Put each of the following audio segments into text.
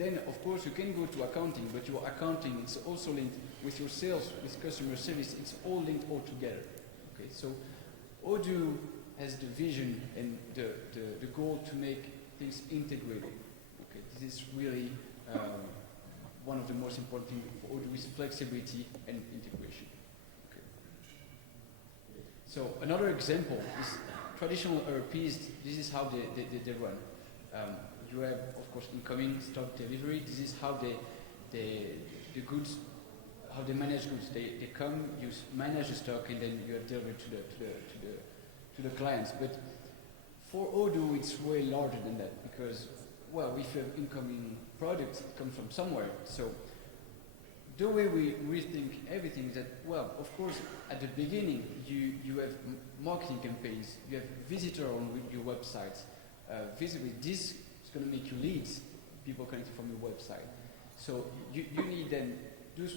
then of course you can go to accounting, but your accounting is also linked with your sales, with customer service. It's all linked all together. Okay, so Odoo has the vision and the goal to make things integrated. Okay, this is really one of the most important things for Odoo is flexibility and integration. Okay. So another example is traditional ERPs. This is how they run. You have, of course, incoming stock delivery. This is how the goods, how they manage goods. They come, you manage the stock, and then you deliver to the clients. But for Odoo, it's way larger than that because, well, if you have incoming products, it comes from somewhere. So the way we rethink everything is that, well, of course, at the beginning, you have marketing campaigns, you have visitors on your website. Visibly, this is going to make you leads, people connecting from your website. So you need then those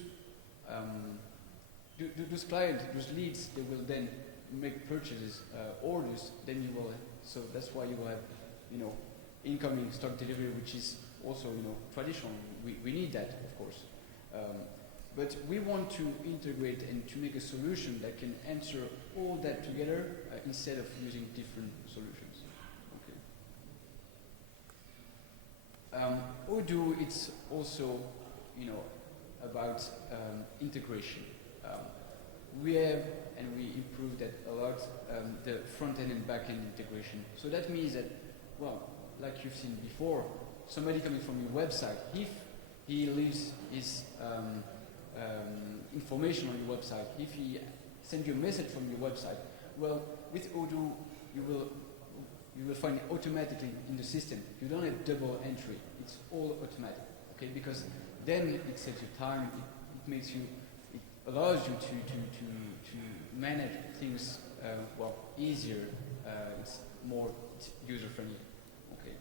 clients, those leads, they will then make purchases, orders. Then you will. So that's why you will have, incoming stock delivery, which is also, traditional. We need that, of course. But we want to integrate and to make a solution that can answer all that together instead of using different solutions. Odoo, it's also, about integration. We have, and we improved that a lot, the front-end and back-end integration. So that means that, well, like you've seen before, somebody coming from your website, if he leaves his information on your website, if he sends you a message from your website, well, with Odoo, you will find it automatically in the system. You don't have double entry. It's all automatic, okay? Because then it saves you time. It allows you to manage things easier. It's more user friendly, okay?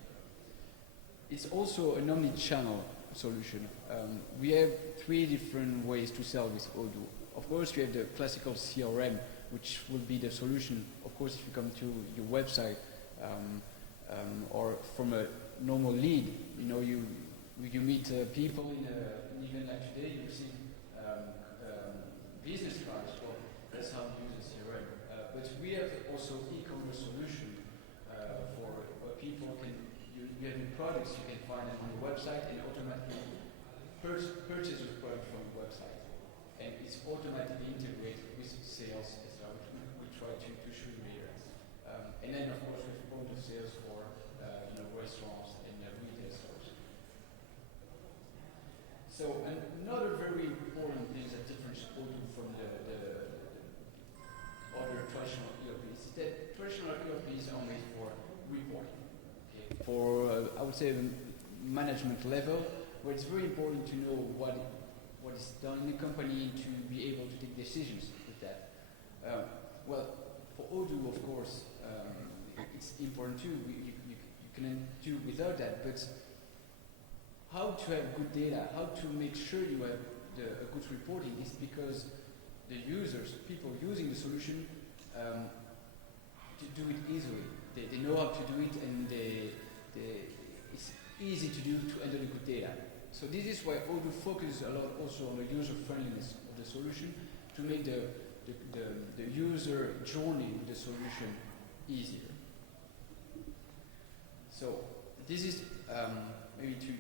It's also an omni-channel solution. We have 3 different ways to sell with Odoo. Of course, you have the classical CRM, which will be the solution. Of course, if you come to your website. Or from a normal lead, you meet people in an event like today, you see business cards. Well, that's how we use the CRM. But we have also e-commerce solution for people can you have new products, you can find them on your website and automatically purchase the product from the website, and it's automatically integrated with sales as well. We try to show you here, and then of course we have point of sales for restaurants and retail stores. So another very important thing that differentiates Odoo from the other traditional ERPs is that traditional ERPs are made for reporting, okay? For I would say management level, where it's very important to know what is done in the company to be able to take decisions with that. Well, for Odoo, of course, it's important too. You can do without that, but how to have good data, how to make sure you have a good reporting is because the users, people using the solution, to do it easily. They know how to do it, and it's easy to do to enter the good data. So this is why Odoo focuses a lot also on the user friendliness of the solution to make the user journey with the solution easier. So this is maybe to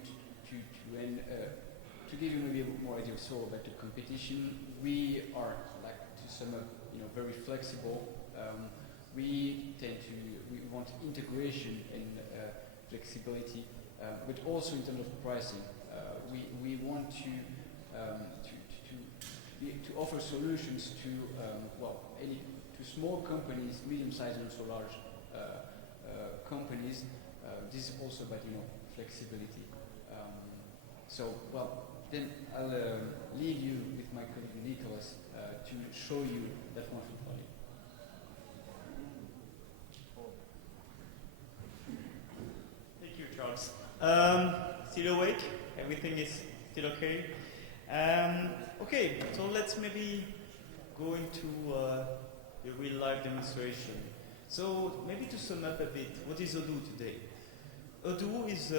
give you maybe a more idea so about the competition. We are, like to sum up, very flexible. We want integration and flexibility, but also in terms of pricing. We want to offer solutions to small companies, medium-sized and also large companies. This is also about flexibility. Then I'll leave you with my colleague Nicholas to show you that wonderful project. Thank you, Charles. Still awake? Everything is still okay? Okay, so let's maybe go into the real life demonstration. So maybe to sum up a bit, what is Odoo today? Odoo is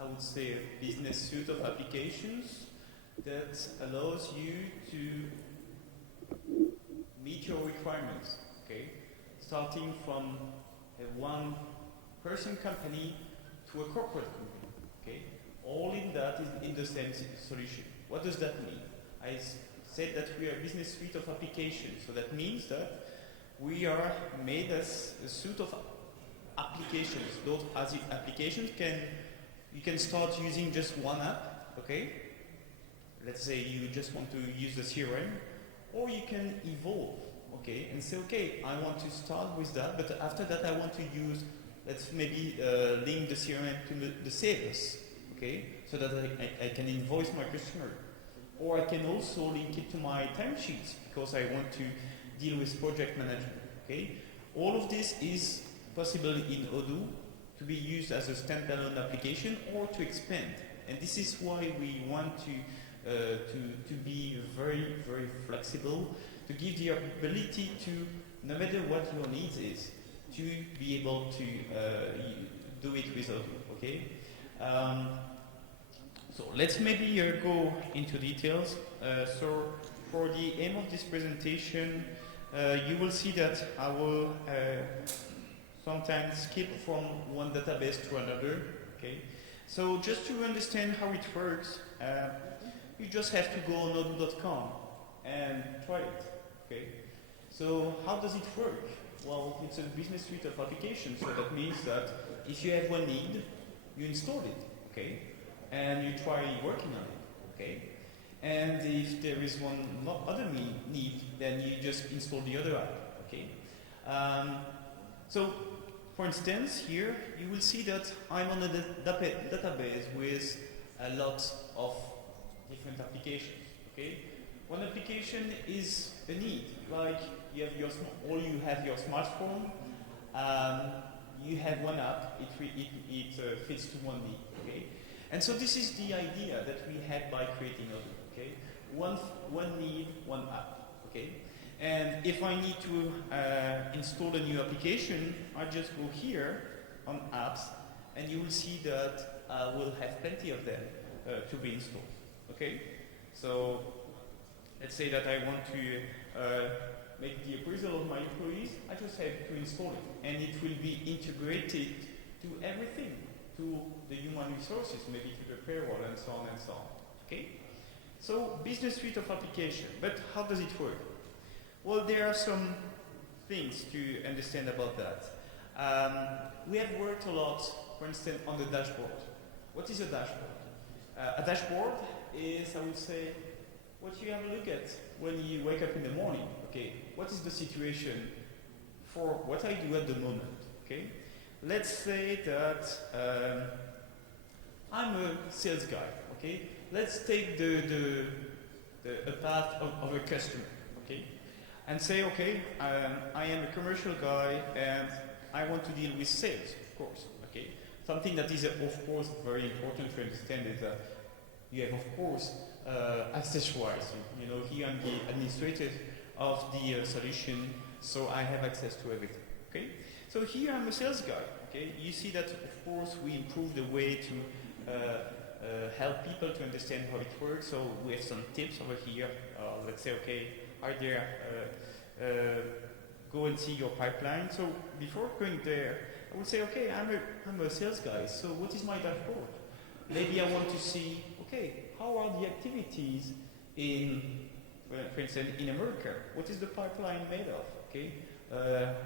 I would say, a business suite of applications that allows you to meet your requirements, okay? Starting from a one-person company to a corporate company, okay? All in that is in the same solution. What does that mean? I said that we are a business suite of applications, so that means that we are made as a suite of applications. Those applications you can start using just one app, okay? Let's say you just want to use the CRM, or you can evolve, okay, and say, okay, I want to start with that, but after that I want to use, let's maybe link the CRM to the sales, okay, so that I can invoice my customer. Or I can also link it to my timesheets because I want to deal with project management, okay? All of this is possible in Odoo to be used as a standalone application or to expand. And this is why we want to be very, very flexible, to give the ability to, no matter what your needs is, to be able to do it with Odoo, okay? So let's maybe go into details. So for the aim of this presentation, you will see that I will sometimes skip from one database to another, okay? So just to understand how it works, you just have to go on odoo.com and try it, okay? So how does it work? Well, it's a business suite of applications, so that means that if you have one need, you install it, okay? And you try working on it, okay? And if there is one other need, then you just install the other app, okay? So, for instance, here you will see that I'm on a database with a lot of different applications, okay? One application is a need, like you have you have your smartphone, you have one app, it fits to one need, okay? And so this is the idea that we had by creating Odoo, okay? One need, one app, okay? And if I need to install a new application, I just go here on apps, and you will see that we'll have plenty of them to be installed, okay? So let's say that I want to make the appraisal of my employees, I just have to install it, and it will be integrated to everything, to the human resources, maybe to the payroll, and so on and so on, okay? So, business suite of application, but how does it work? Well, there are some things to understand about that. We have worked a lot, for instance, on the dashboard. What is a dashboard? A dashboard is, I would say, what you have a look at when you wake up in the morning, okay? What is the situation for what I do at the moment, okay? Let's say that I'm a sales guy, okay? Let's take the path of a customer, okay? And say, okay, I am a commercial guy and I want to deal with sales, of course, okay? Something that is, of course, very important to understand is that you have, of course, access-wise, you know, here I'm the administrator of the solution, so I have access to everything, okay? So here I'm a sales guy, okay? You see that, of course, we improve the way to help people to understand how it works, so we have some tips over here. Let's say, okay, are there, go and see your pipeline. So before going there, I would say, okay, I'm a sales guy, so what is my dashboard? Maybe I want to see, okay, how are the activities in, for instance, in America? What is the pipeline made of, okay?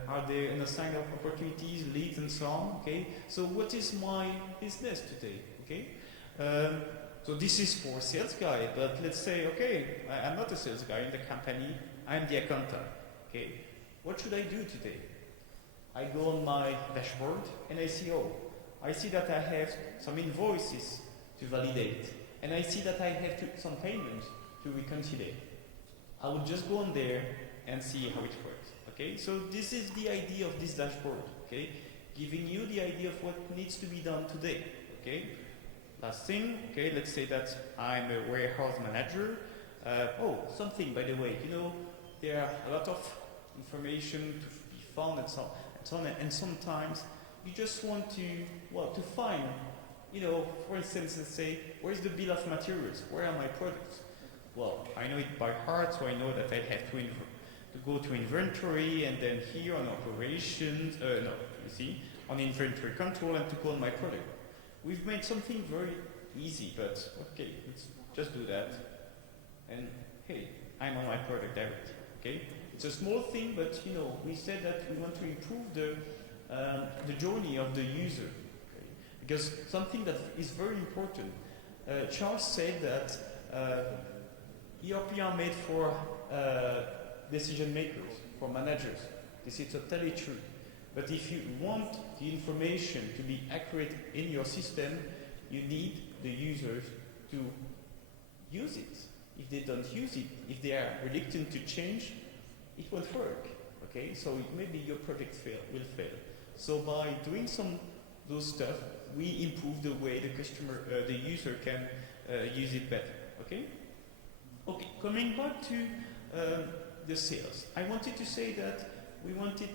Are there an assigned of opportunities, leads, and so on, okay? So what is my business today, okay? So this is for sales guy, but let's say, okay, I'm not a sales guy in the company, I'm the accountant, okay? What should I do today? I go on my dashboard and I see, oh, I see that I have some invoices to validate, and I see that I have some payments to reconcile. I will just go on there and see how it works, okay? So this is the idea of this dashboard, okay? Giving you the idea of what needs to be done today, okay? Last thing, okay, let's say that I'm a warehouse manager. Something, by the way, you know, there are a lot of information to be found and so on, and sometimes you just want to, well, to find, you know, for instance, let's say, where's the bill of materials? Where are my products? Well, I know it by heart, so I know that I have to go to inventory, and then here on operations, you see, on inventory control, and to go on my product. We've made something very easy, but okay, let's just do that. And hey, I'm on my product directly, okay? It's a small thing, but you know, we said that we want to improve the journey of the user, okay? Because something that is very important. Charles said that ERP are made for decision makers, for managers. This is totally true. But if you want the information to be accurate in your system, you need the users to use it. If they don't use it, if they are reluctant to change, it won't work. Okay, so maybe your project will fail. So by doing those stuff, we improve the way the user can use it better. Okay. Okay. Coming back to the sales, I wanted to say that we wanted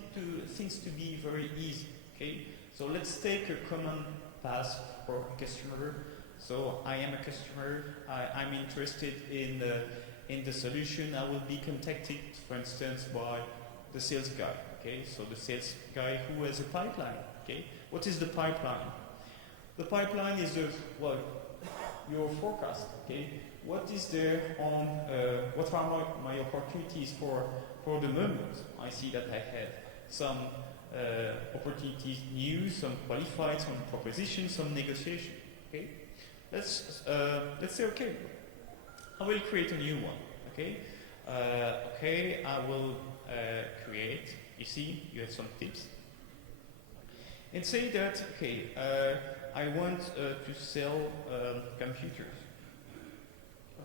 things to be very easy. Okay. So let's take a common path for a customer. So I am a customer. I'm interested in the solution. I will be contacted, for instance, by the sales guy. Okay, so the sales guy who has a pipeline. Okay, what is the pipeline? The pipeline is your forecast. Okay, what is there on? What are my opportunities for the moment? I see that I have some opportunities new, some qualified, some propositions, some negotiation. Okay, let's say okay, I will create a new one. Okay, okay, I will create. You see, you have some tips. And say that, okay, I want to sell computers.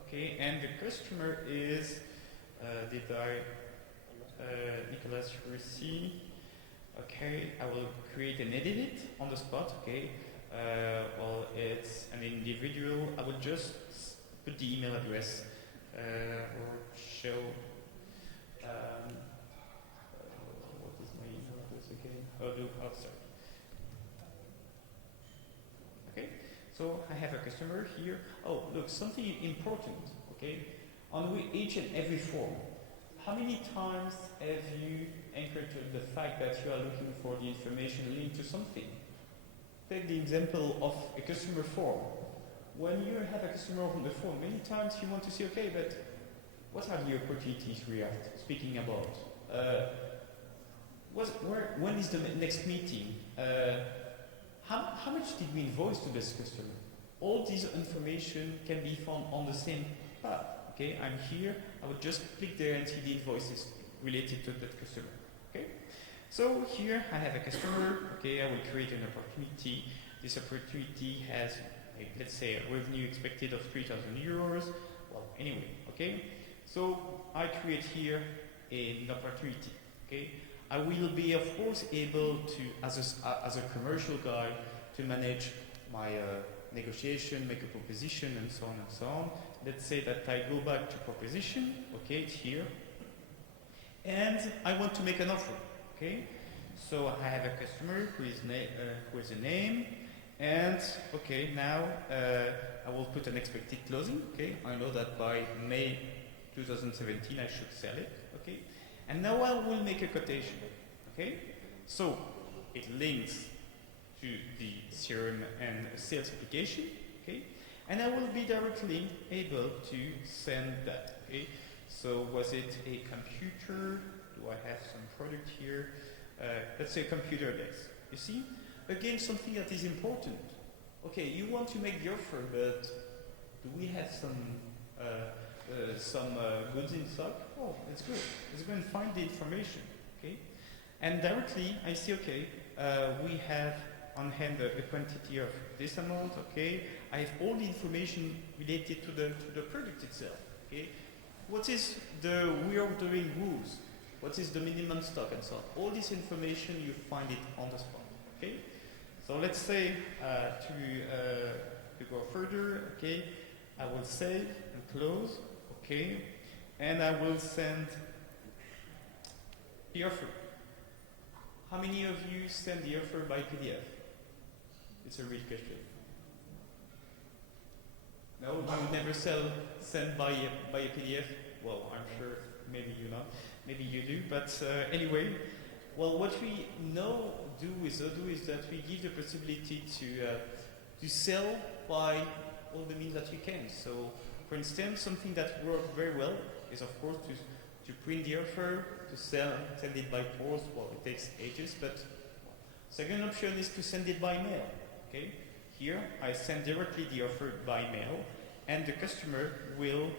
Okay, and the customer is, Nicolas Russi. Okay, I will create and edit it on the spot. Okay, well, it's an individual. I will just put the email address or show. What is my email address again? Odoo. Oh, sorry. Okay, so I have a customer here. Oh, look, something important. Okay, on each and every form. How many times have you encountered the fact that you are looking for the information linked to something? Take the example of a customer form. When you have a customer on the phone, many times you want to say, okay, but what are the opportunities we are speaking about? When is the next meeting? How much did we invoice to this customer? All this information can be found on the same path. Okay, I'm here. I would just click there and see the invoices related to that customer. Okay, so here I have a customer. Okay, I will create an opportunity. This opportunity has, let's say, a revenue expected of 3,000 euros. Well, anyway, okay. So I create here an opportunity. Okay, I will be, of course, able to, as a commercial guy, to manage my negotiation, make a proposition, and so on and so on. Let's say that I go back to proposition. Okay, it's here, and I want to make an offer. Okay, so I have a customer who has a name, and okay, now I will put an expected closing. Okay, I know that by May 2017 I should sell it. Okay, and now I will make a quotation. Okay, so it links to the CRM and sales application. Okay, and I will be directly able to send that. Okay, so was it a computer? Do I have some product here? Let's say computer desk. You see, again, something that is important. Okay, you want to make the offer, but do we have some goods in stock? Oh, that's good. Let's go and find the information. Okay, and directly I see. Okay, we have on hand a quantity of this amount. Okay, I have all the information related to the product itself. Okay, what is the we are doing rules? What is the minimum stock and so on? All this information you find it on the spot. Okay, so let's say to go further. Okay, I will save and close. Okay, and I will send the offer. How many of you send the offer by PDF? It's a real question. No, you never send by a PDF. Well, I'm sure maybe you not, maybe you do. But anyway, well, what we now do with Odoo is that we give the possibility to sell by all the means that you can. So, for instance, something that works very well is, of course, to print the offer, to send it by post. Well, it takes ages, but second option is to send it by mail. Okay, here I send directly the offer by mail, and the customer will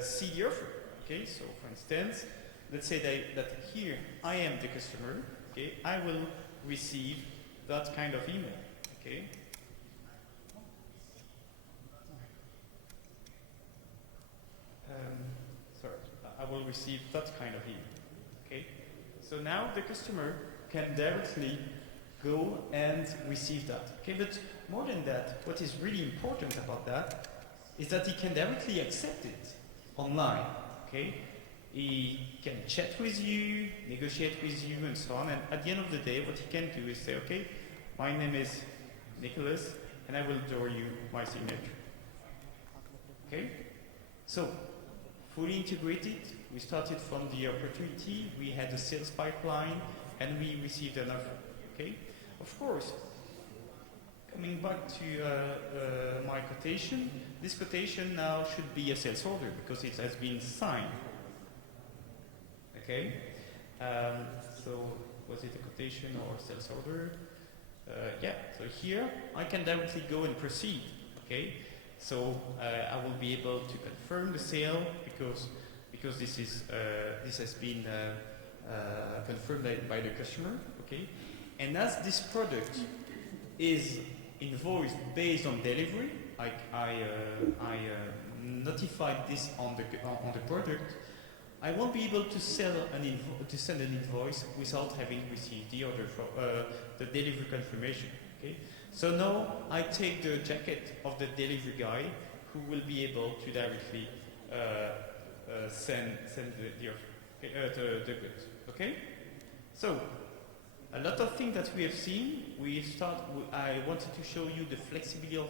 see the offer. Okay, so for instance, let's say that here I am the customer. Okay, I will receive that kind of email. Okay. Sorry, I will receive that kind of email. Okay, so now the customer can directly go and receive that. Okay, but more than that, what is really important about that is that he can directly accept it online. Okay, he can chat with you, negotiate with you, and so on. And at the end of the day, what he can do is say, okay, my name is Nicholas, and I will draw you my signature. Okay, so fully integrated. We started from the opportunity. We had a sales pipeline, and we received an offer. Okay, of course. Coming back to my quotation, this quotation now should be a sales order because it has been signed. Okay, so was it a quotation or a sales order? Yeah, so here I can directly go and proceed. Okay, so I will be able to confirm the sale because this has been confirmed by the customer. Okay, and as this product is invoiced based on delivery, I notified this on the product. I won't be able to send an invoice without having received the order from the delivery confirmation. Okay, so now I take the jacket of the delivery guy who will be able to directly send the offer, the goods. Okay, so a lot of things that we have seen. I wanted to show you the flexibility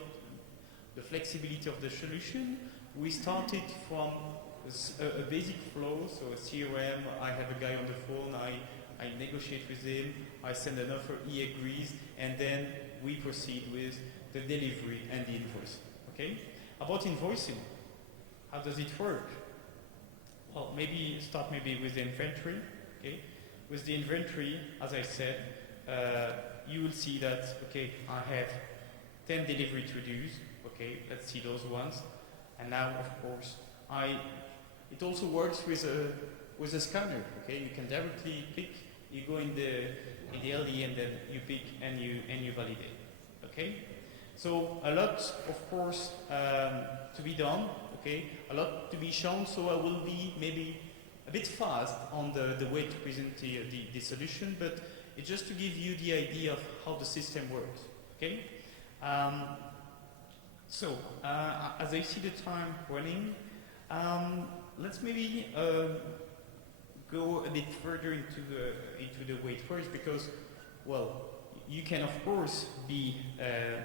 of the solution. We started from a basic flow, so a CRM. I have a guy on the phone. I negotiate with him. I send an offer. He agrees, and then we proceed with the delivery and the invoice. Okay. About invoicing, how does it work? Well, start with the inventory. Okay. With the inventory, as I said, you will see that, okay, I have 10 delivery to-dos. Okay, let's see those ones. And now, of course, it also works with a scanner. Okay, you can directly pick. You go in the LD and then you pick and you validate. Okay, so a lot, of course, to be done. Okay, a lot to be shown. So I will be maybe a bit fast on the way to present the solution, but it's just to give you the idea of how the system works. Okay. So as I see the time running, let's maybe go a bit further into the way it works, because, well, you can of course be a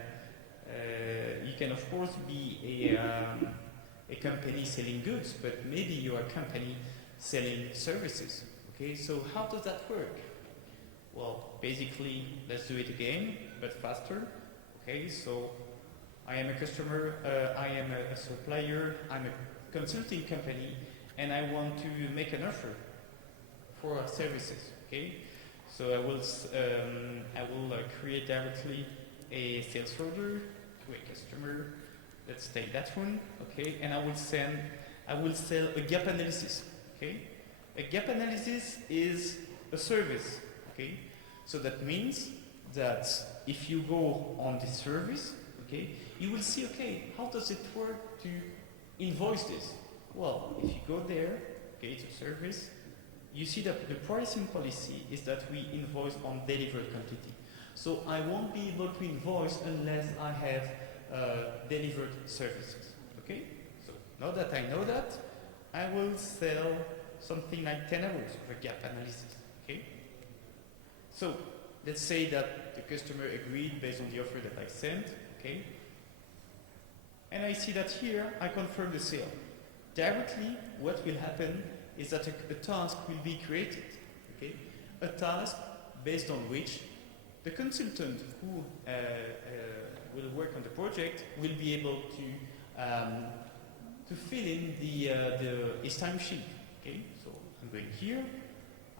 company selling goods, but maybe you are a company selling services. Okay, so how does that work? Well, basically, let's do it again, but faster. Okay, so I am a customer, I am a supplier, I'm a consulting company, and I want to make an offer for our services. Okay, so I will create directly a sales order to a customer. Let's take that one. Okay, and I will sell a gap analysis. Okay, a gap analysis is a service. Okay, so that means that if you go on this service, okay, you will see, okay, how does it work to invoice this? Well, if you go there, okay, to service, you see that the pricing policy is that we invoice on delivered quantity. So I won't be able to invoice unless I have delivered services. Okay, so now that I know that, I will sell something like 10 hours of a gap analysis. Okay, so let's say that the customer agreed based on the offer that I sent. Okay, and I see that here I confirm the sale. Directly, what will happen is that a task will be created. Okay? A task based on which the consultant who will work on the project will be able to fill in his time sheet. Okay? So I'm going here.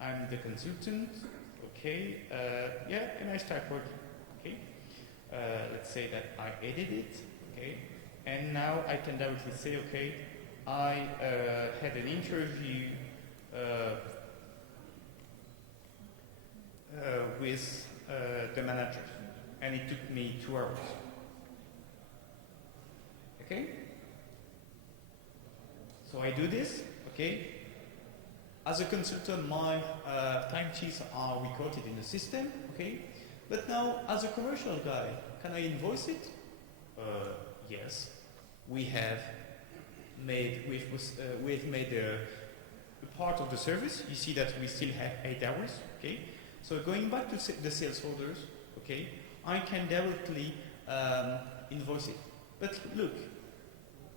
I'm the consultant. Okay? Yeah, and I start working. Okay? Let's say that I edit it. Okay? And now I can directly say, okay, I had an interview with the manager, and it took me 2 hours. Okay? So I do this, okay? As a consultant, my time sheets are recorded in the system, okay? But now, as a commercial guy, can I invoice it? Yes. We've made a part of the service. You see that we still have 8 hours, okay? So going back to the sales orders, okay, I can directly invoice it. But look,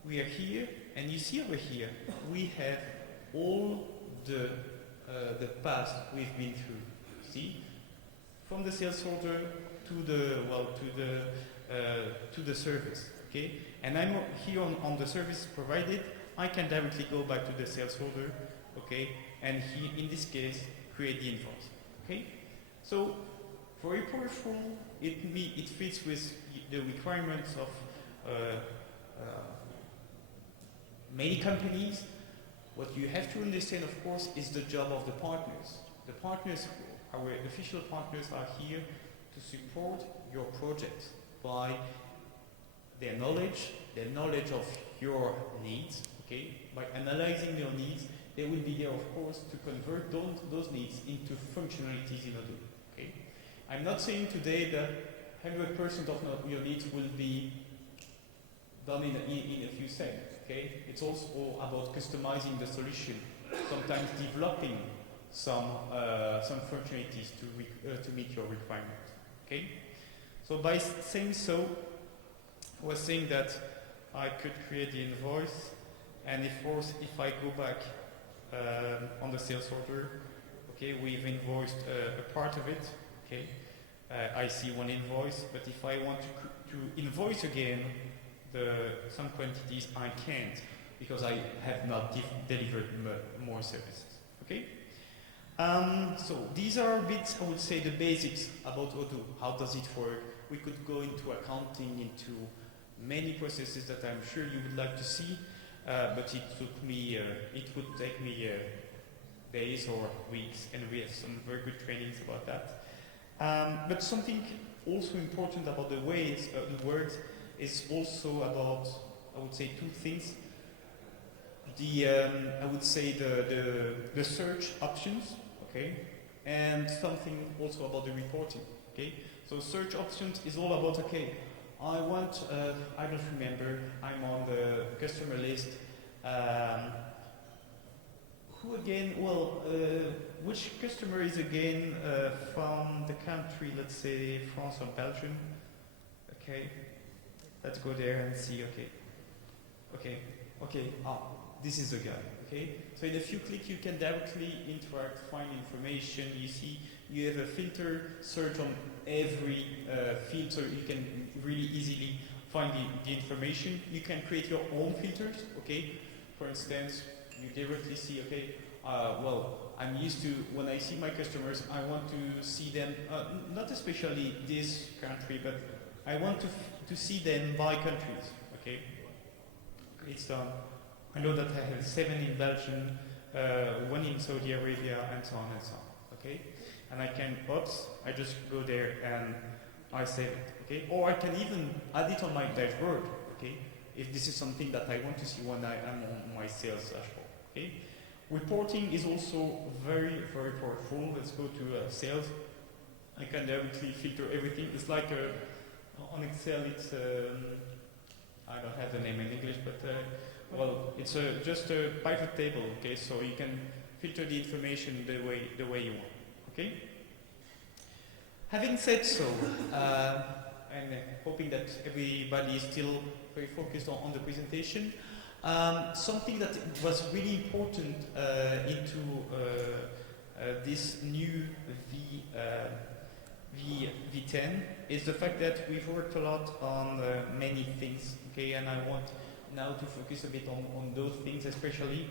we are here, and you see over here, we have all the path we've been through. See, from the sales order to the service. Okay, and I'm here on the service provided. I can directly go back to the sales order. Okay, and in this case create the invoice. Okay, so very powerful. It fits with the requirements of many companies. What you have to understand, of course, is the job of the partners. The partners, our official partners, are here to support your project by their knowledge of your needs. Okay, by analyzing your needs, they will be there, of course, to convert those needs into functionalities in Odoo. Okay, I'm not saying today that 100% of your needs will be done in a few seconds. Okay, it's also about customizing the solution, sometimes developing some functionalities to meet your requirements. Okay, so by saying so, I was saying that I could create the invoice, and if I go back on the sales order, okay, we've invoiced a part of it. Okay, I see one invoice, but if I want to invoice again some quantities, I can't, because I have not delivered more services. Okay. So these are a bit, I would say, the basics about Odoo. How does it work? We could go into accounting, into many processes that I'm sure you would like to see, but it would take me days or weeks, and we have some very good trainings about that. But something also important about the way it works is also about, I would say, two things. I would say the search options, okay, and something also about the reporting, okay. So search options is all about, okay, I don't remember, I'm on the customer list. Who again? Well, which customer is again from the country? Let's say France or Belgium. Okay, let's go there and see. Okay. This is the guy. Okay. So in a few clicks, you can directly interact, find information. You see, you have a filter search on every field, so you can really easily find the information. You can create your own filters. Okay. For instance, you directly see, okay, I'm used to, when I see my customers, I want to see them, not especially this country, but I want to see them by countries, okay? It's done. I know that I have 7 in Belgium, 1 in Saudi Arabia, and so on and so on, okay? And I just go there and I save it, okay? Or I can even add it on my dashboard, okay? If this is something that I want to see when I am on my sales dashboard. Okay? Reporting is also very, very powerful. Let's go to sales. I can directly filter everything. It's like on Excel, it's I don't have the name in English, but it's just a pivot table. Okay, so you can filter the information the way you want. Okay. Having said so, and hoping that everybody is still very focused on the presentation. Something that was really important into this new V10 is the fact that we've worked a lot on many things, okay, and I want now to focus a bit on those things especially.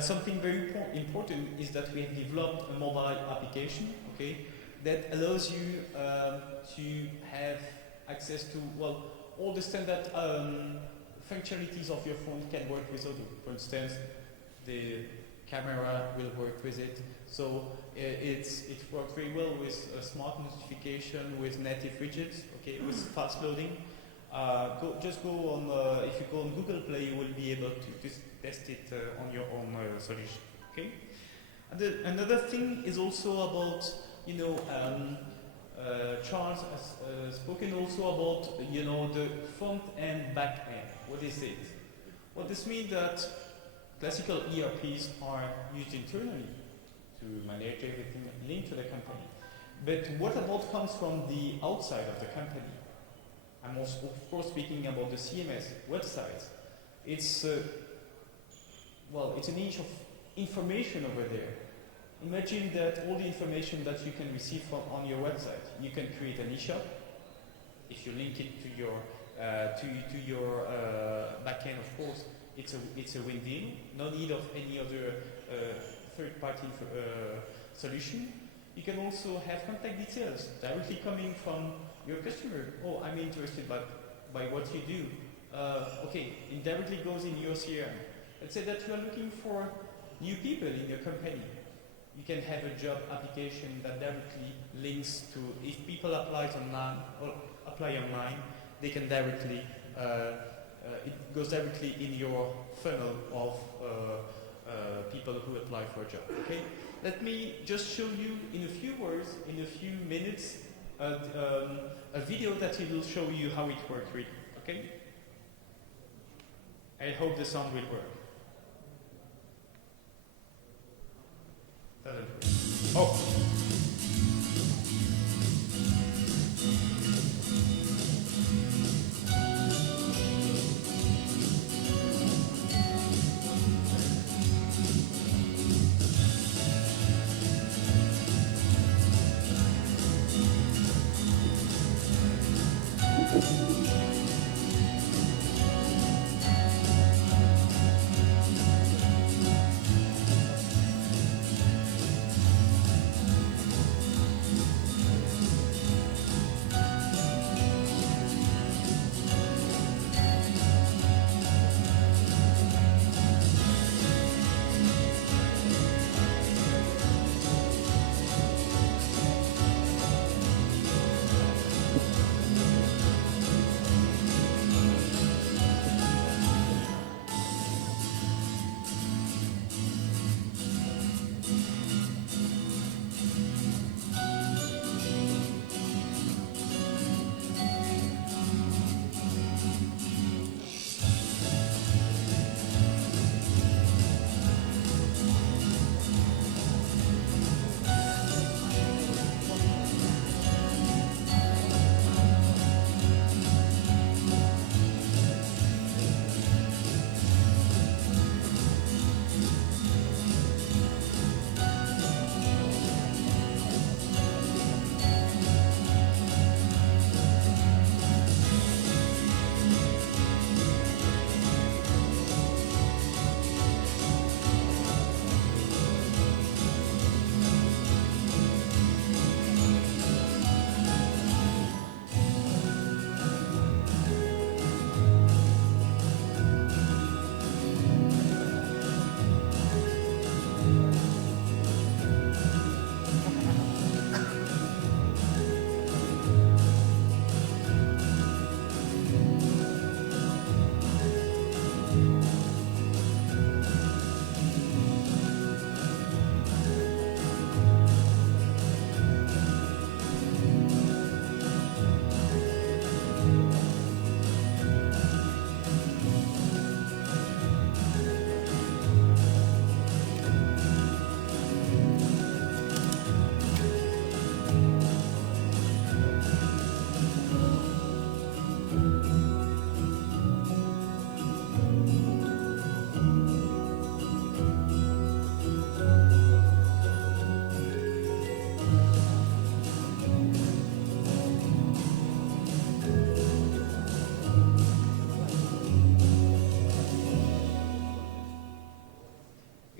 Something very important is that we have developed a mobile application, okay, that allows you to have access to, well, all the standard functionalities of your phone can work with Odoo. For instance, the camera will work with it. So it works very well with smart notification, with native widgets, okay, with fast loading. Just go on, if you go on Google Play, you will be able to test it on your own solution, okay? And another thing is also about, you know, Charles has spoken also about, you know, the front and back end. What is it? Well, this means that classical ERPs are used internally to manage everything linked to the company. But what about comes from the outside of the company? I'm also, of course, speaking about the CMS websites. It's, well, it's an inch of information over there. Imagine that all the information that you can receive from on your website. You can create an e-shop. If you link it to your backend, of course, it's a win deal. No need of any other third-party solution. You can also have contact details directly coming from your customer. Oh, I'm interested by what you do. Okay, it directly goes in your CRM. Let's say that you are looking for new people in your company. You can have a job application that directly links to, if people apply online, they can directly, it goes directly in your funnel of people who apply for a job, okay? Let me just show you in a few words, in a few minutes, a video that will show you how it works really, okay? I hope the sound will work. Doesn't work. Oh!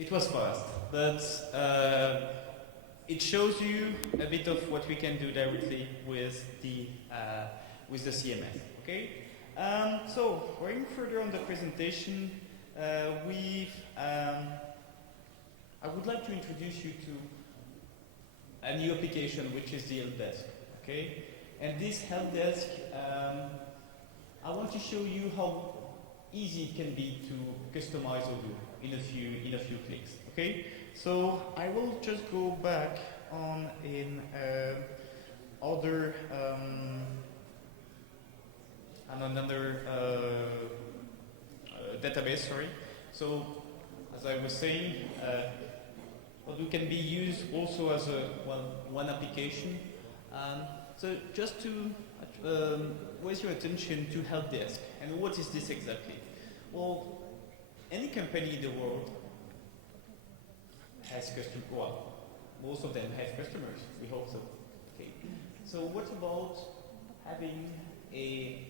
it was fast, but it shows you a bit of what we can do directly with the CMS. Okay. So going further on the presentation, I would like to introduce you to a new application, which is the help desk. Okay. And this help desk, I want to show you how easy it can be to customize Odoo in a few clicks. Okay, so I will just go back on in another database. Sorry. So as I was saying, Odoo can be used also as one application. So just to raise your attention to help desk. And what is this exactly? Well, any company in the world has customers. Well, most of them have customers. We hope so. Okay. So what about having a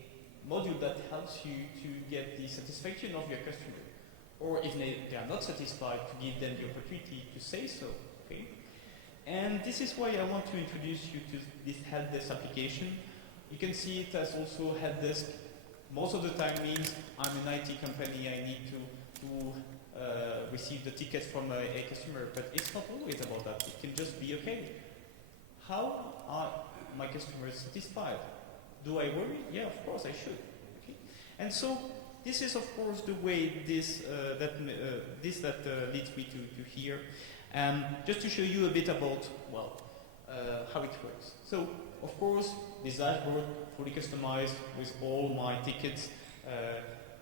module that helps you to get the satisfaction of your customer, or if they are not satisfied, to give them the opportunity to say so. Okay. And this is why I want to introduce you to this help desk application. You can see it as also help desk. Most of the time means I'm an IT company, I need to receive the tickets from a customer, but it's not always about that. It can just be, okay, how are my customers satisfied? Do I worry? Yeah, of course I should. Okay? And so this is of course the way this leads me to here. Just to show you a bit about, how it works. So, of course, this dashboard fully customized with all my tickets.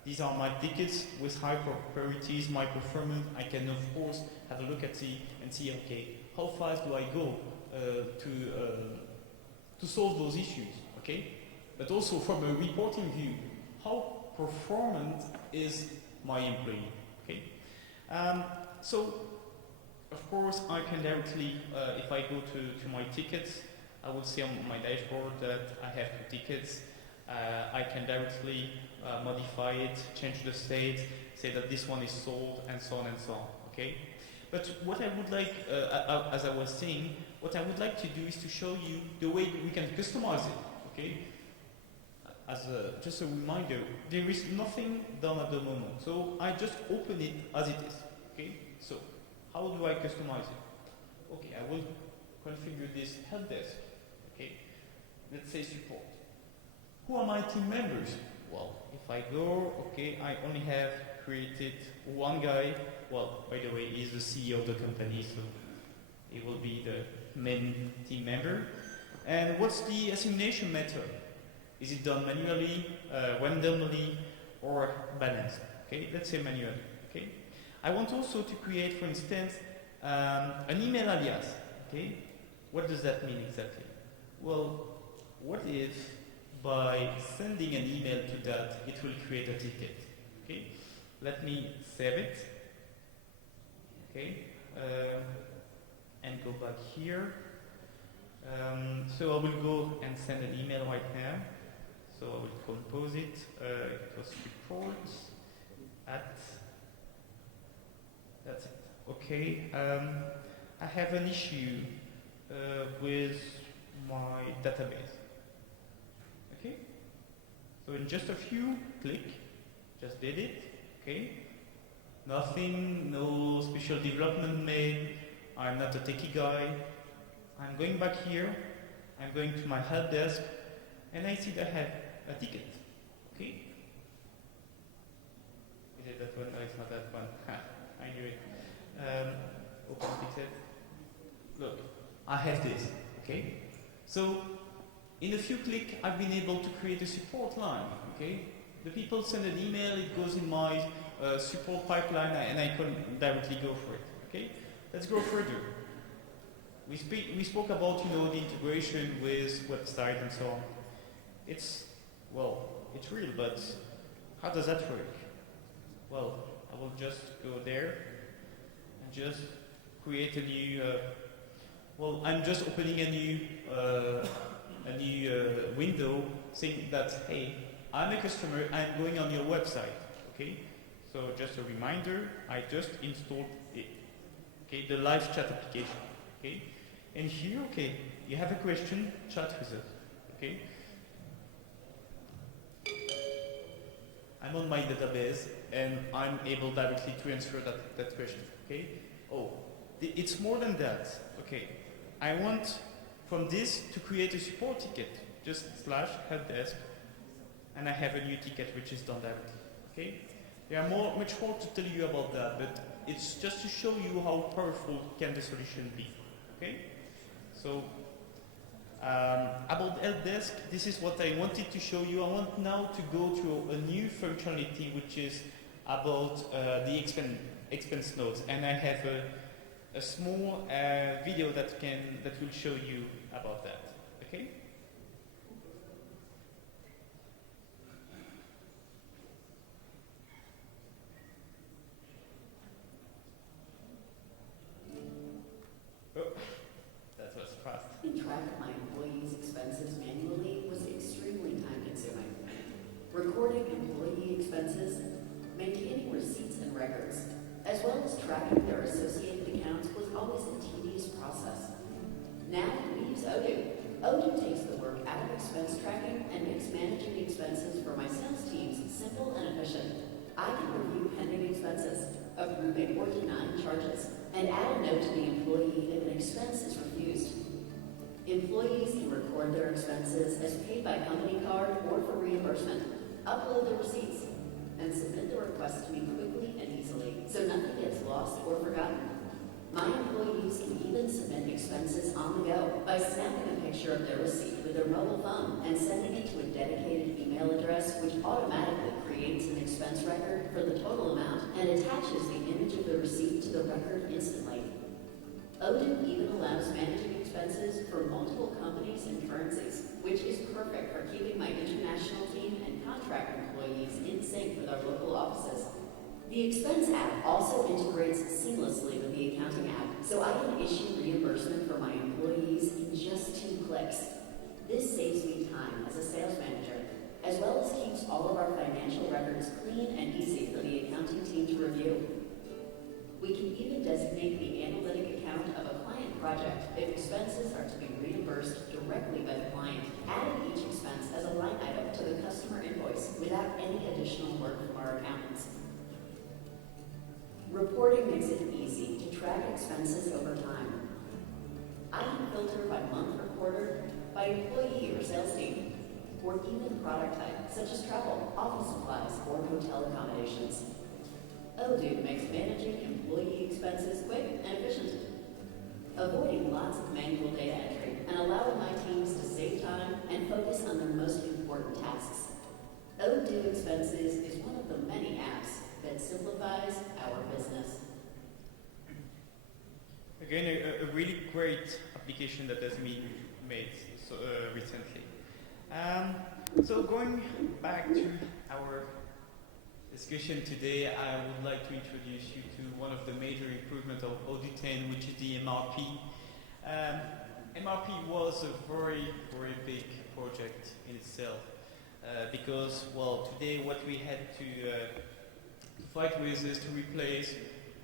These are my tickets with high priorities, my performance. I can, of course, have a look at and see, okay, how fast do I go to solve those issues, okay? But also from a reporting view, how performant is my employee, okay? So, of course, I can directly, if I go to my tickets, I will see on my dashboard that I have 2 tickets. I can directly modify it, change the state, say that this one is sold, and so on and so on. Okay. But what I would like, as I was saying, what I would like to do is to show you the way we can customize it. Okay. As just a reminder, there is nothing done at the moment, so I just open it as it is. Okay. So how do I customize it? Okay, I will configure this help desk. Okay, let's say support. Who are my team members? Well, if I go, okay, I only have created one guy. Well, by the way, he's the CEO of the company, so he will be the main team member. And what's the assignation method? Is it done manually, randomly, or balanced? Okay, let's say manually. Okay. I want also to create, for instance, an email alias. Okay, what does that mean exactly? Well, what if by sending an email to that, it will create a ticket? Okay, let me save it. Okay, and go back here. So I will go and send an email right now. So I will compose it. It was reports at. That's it. Okay. I have an issue with my database. Okay. So in just a few click, just did it. Okay. Nothing, no special development made. I'm not a techie guy. I'm going back here. I'm going to my help desk, and I see that I have a ticket. Okay. Is it that one? No, it's not that one. I knew it. Open ticket. Look, I have this. Okay. So in a few clicks, I've been able to create a support line. Okay. The people send an email. It goes in my support pipeline, and I can directly go for it. Okay. Let's go further. We spoke about the integration with website and so on. It's real, but how does that work? Well, I will just go there and just create a new. I'm just opening a new window saying that, hey, I'm a customer. I'm going on your website. Okay. So just a reminder, I just installed okay, the live chat application, okay. And here, okay, you have a question, chat with us, okay. I'm on my database and I'm able directly to answer that question, okay. Oh, it's more than that, okay. I want from this to create a support ticket, just slash help desk, and I have a new ticket which is done directly, okay. There are much more to tell you about that, but it's just to show you how powerful can the solution be, okay? So, about help desk, this is what I wanted to show you. I want now to go to a new functionality which is about the expense notes, and I have a small video that will show you about that, okay? That was fast. Keeping track of my employees' expenses manually was extremely time-consuming. Recording employee expenses, maintaining receipts and records, as well as tracking their associated accounts was always a tedious process. Now we use Odoo. Odoo takes the work out of expense tracking and makes managing expenses for my sales teams simple and efficient. I can review pending expenses, approving or denying charges, and add a note to the employee if an expense is refused. Employees can record their expenses as paid by company card or for reimbursement, upload the receipts, and submit the request to me quickly and easily so nothing gets lost or forgotten. My employees can even submit expenses on the go by snapping a picture of their receipt with their mobile phone and sending it to a dedicated email address which automatically creates an expense record for the total amount and attaches the image of the receipt to the record instantly. Odoo even allows managing expenses for multiple companies and currencies, which is perfect for keeping my international team and contract employees in sync with our local offices. The expense app also integrates seamlessly with the accounting app, so I can issue reimbursement for my employees in just 2 clicks. This saves me time as a sales manager, as well as keeps all of our financial records clean and easy for the accounting team to review. We can even designate the analytic account of a client project if expenses are to be reimbursed directly by the client, adding each expense as a line item to the customer invoice without any additional work from our accountants. Reporting makes it easy to track expenses over time. I can filter by month or quarter, by employee or sales team, or even product type, such as travel, office supplies, or hotel accommodations. Odoo makes managing employee expenses quick and efficient, avoiding lots of manual data entry and allowing my teams to save time and focus on their most important tasks. Odoo Expenses is one of the many apps that simplifies our business. Again, a really great application that has been made recently. So going back to our discussion today, I would like to introduce you to one of the major improvements of Odoo 10, which is the MRP. MRP was a very, very big project in itself because, well, today what we had to fight with is to replace,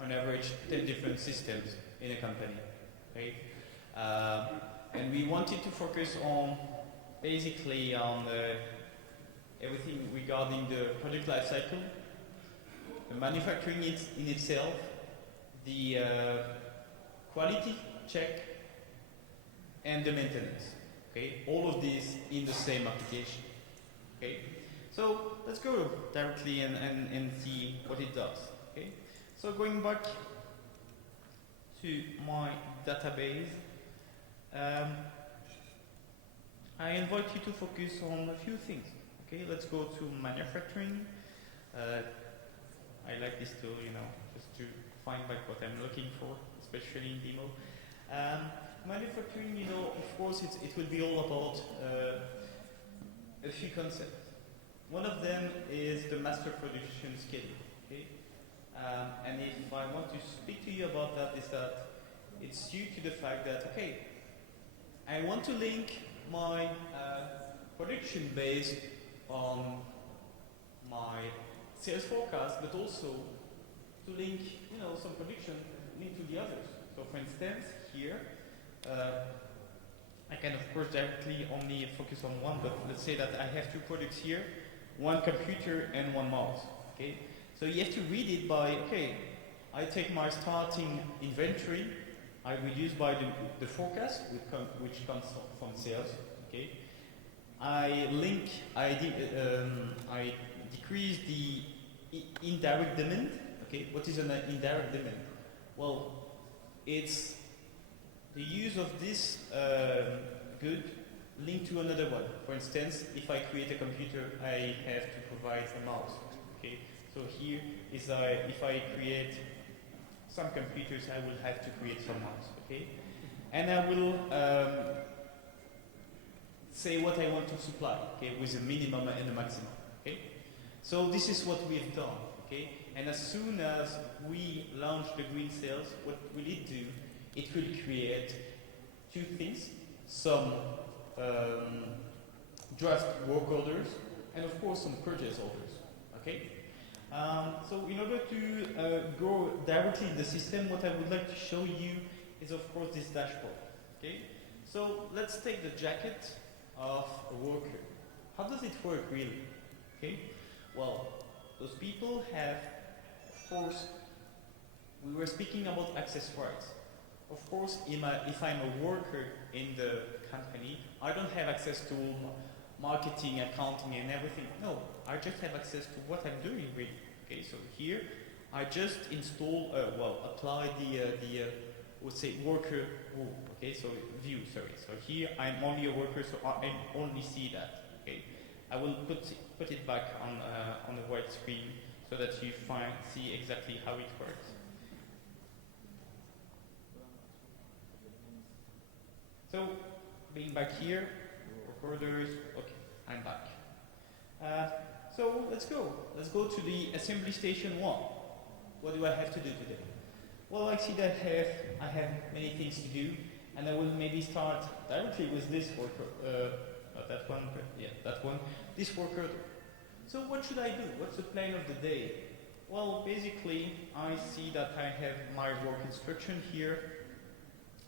on average, 10 different systems in a company, right? And we wanted to focus on, basically, on everything regarding the product life cycle, the manufacturing in itself, the quality check, and the maintenance. Okay, all of these in the same application. Okay, so let's go directly and see what it does. Okay, so going back to my database, I invite you to focus on a few things. Okay, let's go to manufacturing. I like this tool, you know, just to find back what I'm looking for, especially in demo. Manufacturing, you know, of course, it will be all about a few concepts. One of them is the master production schedule. Okay, and if I want to speak to you about that, is that it's due to the fact that okay, I want to link my production based on my sales forecast, but also to link, you know, some production link to the others. So for instance, here, I can of course directly only focus on one, but let's say that I have two products here, one computer and one mouse. Okay, so you have to read it by, okay, I take my starting inventory, I reduce by the forecast, which comes from sales. Okay, I decrease the indirect demand. Okay, what is an indirect demand? Well, it's the use of this good linked to another one. For instance, if I create a computer, I have to provide a mouse. Okay, so here is if I create some computers, I will have to create some mouse. Okay, and I will say what I want to supply. Okay, with a minimum and a maximum. Okay, so this is what we have done. Okay, and as soon as we launch the green sales, what will it do? It will create two things: some draft work orders, and of course some purchase orders. Okay. So in order to go directly in the system, what I would like to show you is of course this dashboard. Okay. So let's take the jacket of a worker. How does it work really? Okay. Well, those people have, of course, we were speaking about access rights. Of course, if I'm a worker in the company, I don't have access to marketing, accounting, and everything. No, I just have access to what I'm doing really. Okay, so here I just install, apply the let's say worker rule. Okay, so view. Sorry. So here I'm only a worker, so I only see that. Okay, I will put it back on the white screen so that you see exactly how it works. So, being back here, orders, okay, I'm back. So let's go. Let's go to the assembly station 1. What do I have to do today? Well, I see that I have many things to do, and I will maybe start directly with this worker, not that one, but yeah, that one, this worker. So what should I do? What's the plan of the day? Well, basically, I see that I have my work instruction here,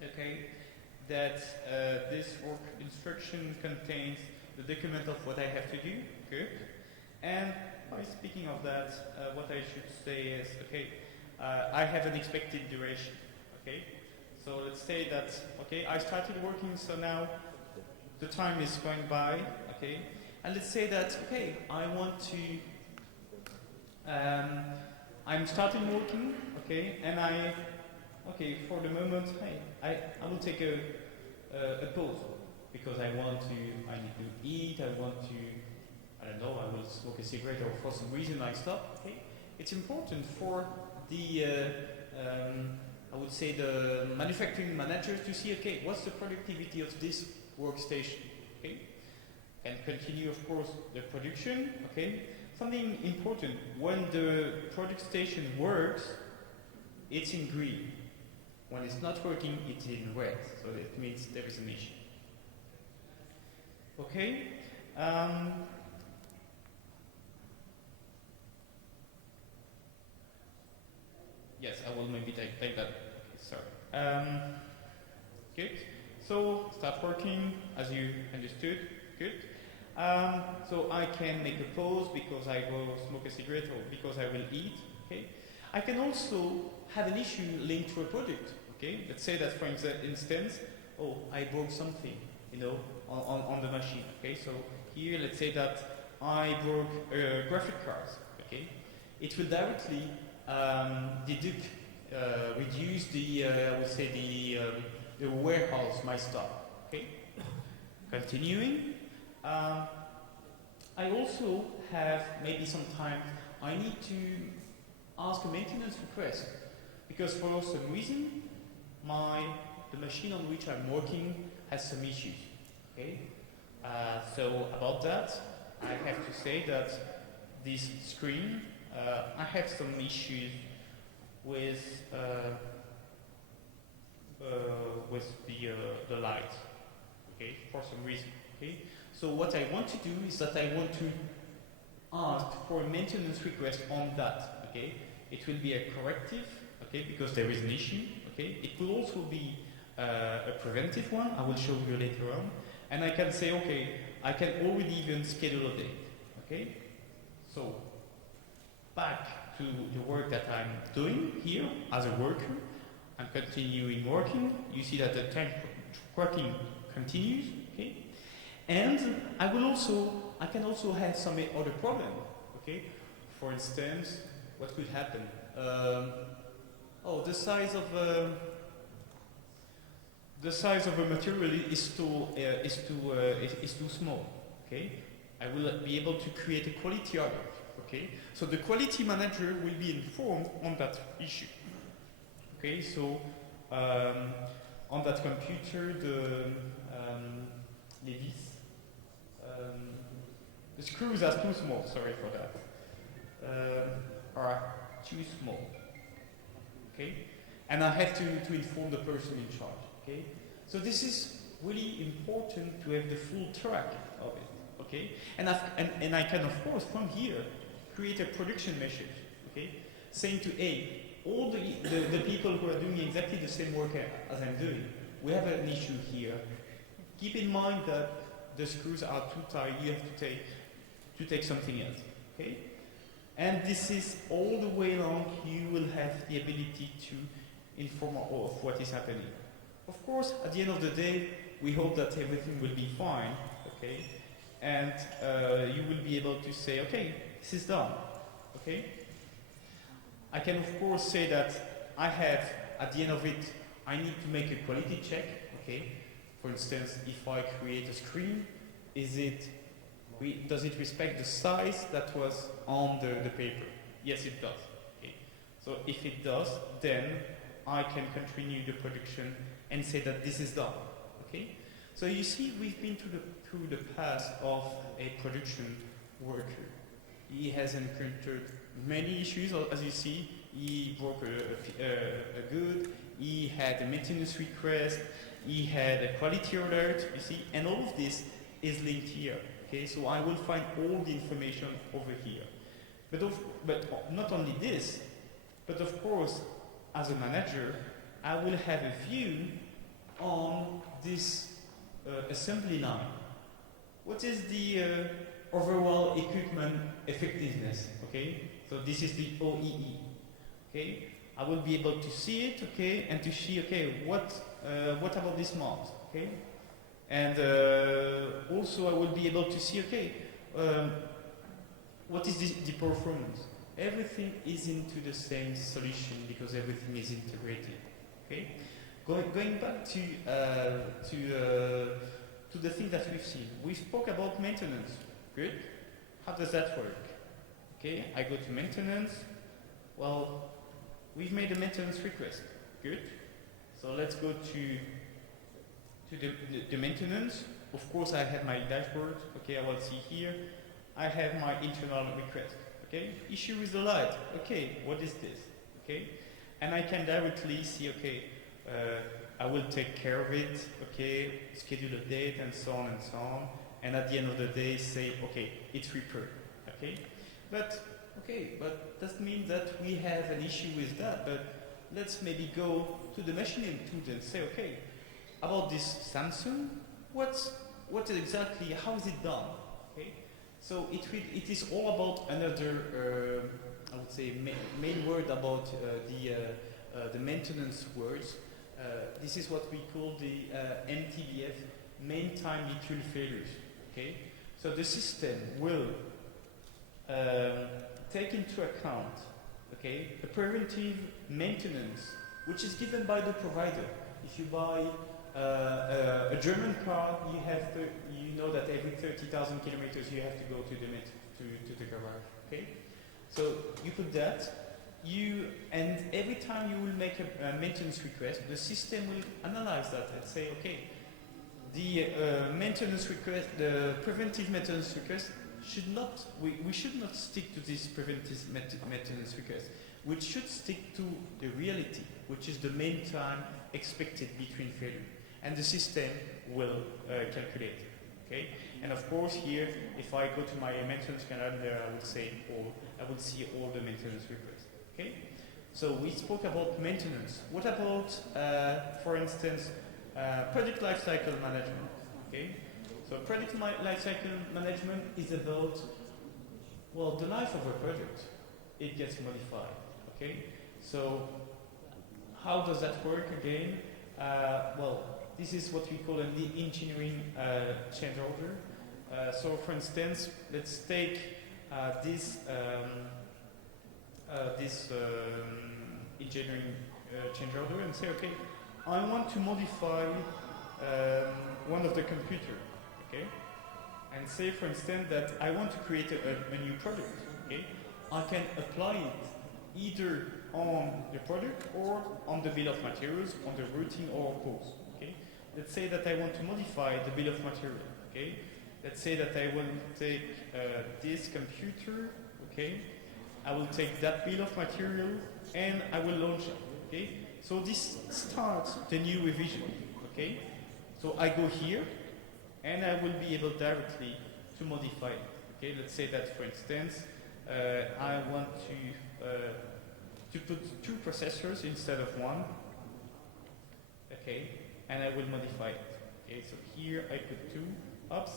okay, that this work instruction contains the document of what I have to do, good. And by speaking of that, what I should say is, okay, I have an expected duration, okay. So let's say that, okay, I started working, so now the time is going by, okay. And let's say that, okay, I want to, I'm starting working, okay, and okay, for the moment, hey, I will take a pause because I need to eat, I want to, I don't know, I will smoke a cigarette or for some reason I stop, okay. It's important for the, I would say the manufacturing managers to see, okay, what's the productivity of this workstation, okay. And continue, of course, the production, okay. Something important, when the product station works, it's in green. When it's not working, it's in red, so that means there is an issue. Okay. Yes, I will maybe take that. Sorry. Good. So start working as you understood. Good. So I can make a pause because I will smoke a cigarette or because I will eat. Okay. I can also have an issue linked to a product. Okay. Let's say that, for instance, oh, I broke something, on the machine. Okay. So here, let's say that I broke graphic cards. Okay. It will directly reduce the, I would say the warehouse, my stock. Okay. Continuing. I also have maybe sometimes I need to ask a maintenance request because for some reason the machine on which I'm working has some issues. Okay, so about that I have to say that this screen I have some issues with the light. Okay, for some reason. Okay. So what I want to do is that I want to ask for a maintenance request on that. Okay, it will be a corrective okay, because there is an issue, okay. It could also be a preventive one, I will show you later on, and I can say, okay, I can already even schedule a date, okay. So, back to the work that I'm doing here as a worker, I'm continuing working, you see that the time working continues, okay, and I can also have some other problem, okay. For instance, what could happen? The size of a material is too small. Okay, I will be able to create a quality audit. Okay, so the quality manager will be informed on that issue. Okay, so on that computer, the screws are too small. Sorry for that. Are too small. Okay, and I have to inform the person in charge. Okay, so this is really important to have the full track of it. Okay, and I can of course from here create a production message. Okay, saying to all the people who are doing exactly the same work as I'm doing, we have an issue here. Keep in mind that the screws are too tight. You have to take something else. Okay. And this is all the way along, you will have the ability to inform of what is happening. Of course, at the end of the day, we hope that everything will be fine, okay? And you will be able to say, okay, this is done, okay? I can of course say that I have, at the end of it, I need to make a quality check, okay? For instance, if I create a screen, does it respect the size that was on the paper? Yes, it does. Okay. So if it does, then I can continue the production and say that this is done. Okay. So you see, we've been through the path of a production worker. He has encountered many issues, as you see. He broke a good. He had a maintenance request. He had a quality alert. You see, and all of this is linked here. Okay, so I will find all the information over here. But not only this, but of course, as a manager, I will have a view on this assembly line. What is the overall equipment effectiveness? Okay, so this is the OEE. Okay, I will be able to see it. Okay, and to see. Okay, what about this mount? Okay. And also I will be able to see, okay, what is the performance? Everything is into the same solution because everything is integrated. Okay, going back to the thing that we've seen. We spoke about maintenance. Good. How does that work? Okay, I go to maintenance. Well, we've made a maintenance request. Good. So let's go to the maintenance. Of course, I have my dashboard. Okay, I will see here. I have my internal request. Okay, issue with the light. Okay, what is this? Okay, and I can directly see. Okay, I will take care of it. Okay, schedule a date and so on and so on. And at the end of the day, say, okay, it's repaired. Okay, but that means that we have an issue with that. But let's maybe go to the machining tool and say, okay, about this Samsung, what exactly, how is it done? Okay, so it is all about another, I would say, main word about the maintenance words. This is what we call the MTBF, main time literal failures. Okay, so the system will take into account, okay, a preventive maintenance which is given by the provider. If you buy a German car, you know that every 30,000 kilometers you have to go to the garage. Okay, so you put that. And every time you will make a maintenance request, the system will analyze that and say, okay, the maintenance request, the preventive maintenance request we should not stick to this preventive maintenance request. We should stick to the reality, which is the main time expected between failure. And the system will calculate it. Okay? And of course here, if I go to my maintenance calendar, I would see all the maintenance requests. Okay? So we spoke about maintenance. What about, for instance, product lifecycle management? Okay. So product lifecycle management is about, well, the life of a project. It gets modified. Okay. So how does that work again? Well, this is what we call an engineering change order. So for instance, let's take this engineering change order and say, okay, I want to modify one of the computer, okay? And say, for instance, that I want to create a new product, okay? I can apply it either on the product or on the bill of materials, on the routing or cost, okay? Let's say that I want to modify the bill of material, okay? Let's say that I will take this computer, okay? I will take that bill of material and I will launch it, okay? So this starts the new revision, okay? So I go here and I will be able directly to modify it, okay? Let's say that, for instance, I want to put 2 processors instead of 1, okay? And I will modify it, okay? So here I put 2, oops.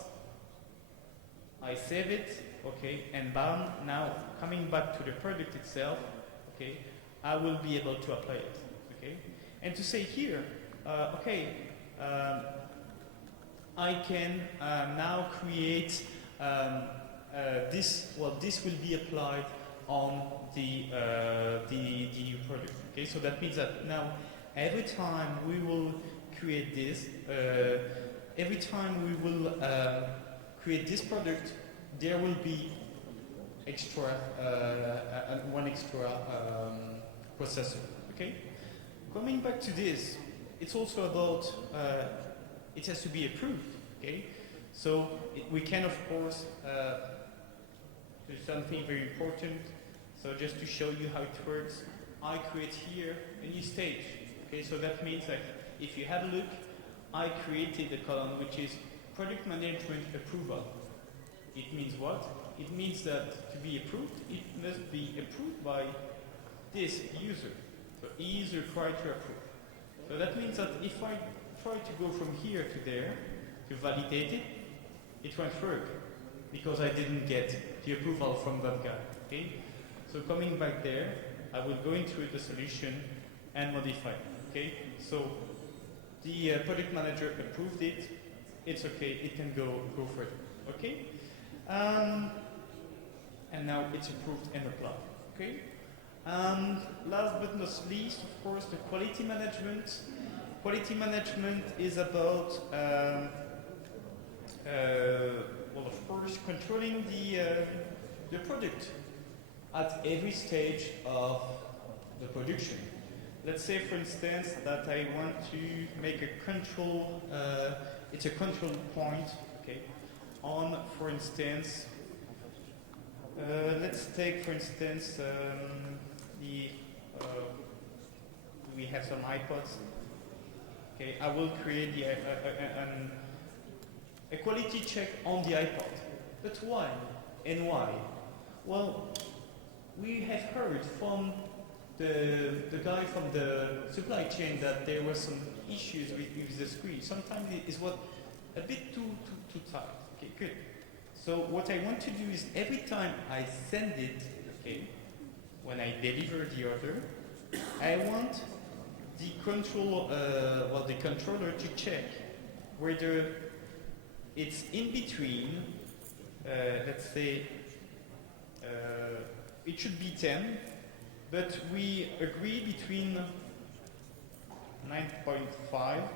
I save it, okay, and bam, now coming back to the product itself, okay, I will be able to apply it, okay? And to say here, I can now create this, well, this will be applied on the new product, okay? So that means that now every time we will create this, every time we will create this product, there will be extra one extra processor. Okay. Coming back to this, it's also about it has to be approved. Okay. So we can of course do something very important. So just to show you how it works, I create here a new stage. Okay. So that means that if you have a look, I created a column which is product management approval. It means what? It means that to be approved, it must be approved by this user. So he is required to approve. So that means that if I try to go from here to there to validate it, it won't work because I didn't get the approval from that guy. Okay? So coming back there, I will go into the solution and modify it. Okay? So the product manager approved it. It's okay. It can go further. Okay? And now it's approved and applied. Okay? Last but not least, of course, the quality management. Quality management is about, well, of course, controlling the product at every stage of the production. Let's say, for instance, that I want to make a control, it's a control point, okay, on, for instance, let's take, for instance, we have some iPods. Okay, I will create a quality check on the iPod. But why? And why? Well, we have heard from the guy from the supply chain that there were some issues with the screen. Sometimes it was a bit too tight. Okay, good. So what I want to do is every time I send it, okay, when I deliver the order, I want the the controller to check whether it's in between, let's say, it should be 10, but we agree between 9.5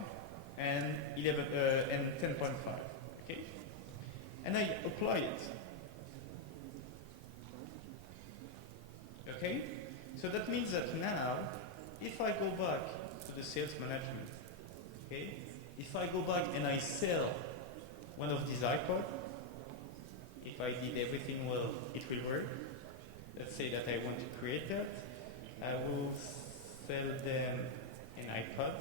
and 11 and 10.5. Okay, and I apply it. Okay, so that means that now, if I go back to the sales management, okay, if I go back and I sell one of these iPods, if I did everything well, it will work. Let's say that I want to create that. I will sell them an iPod.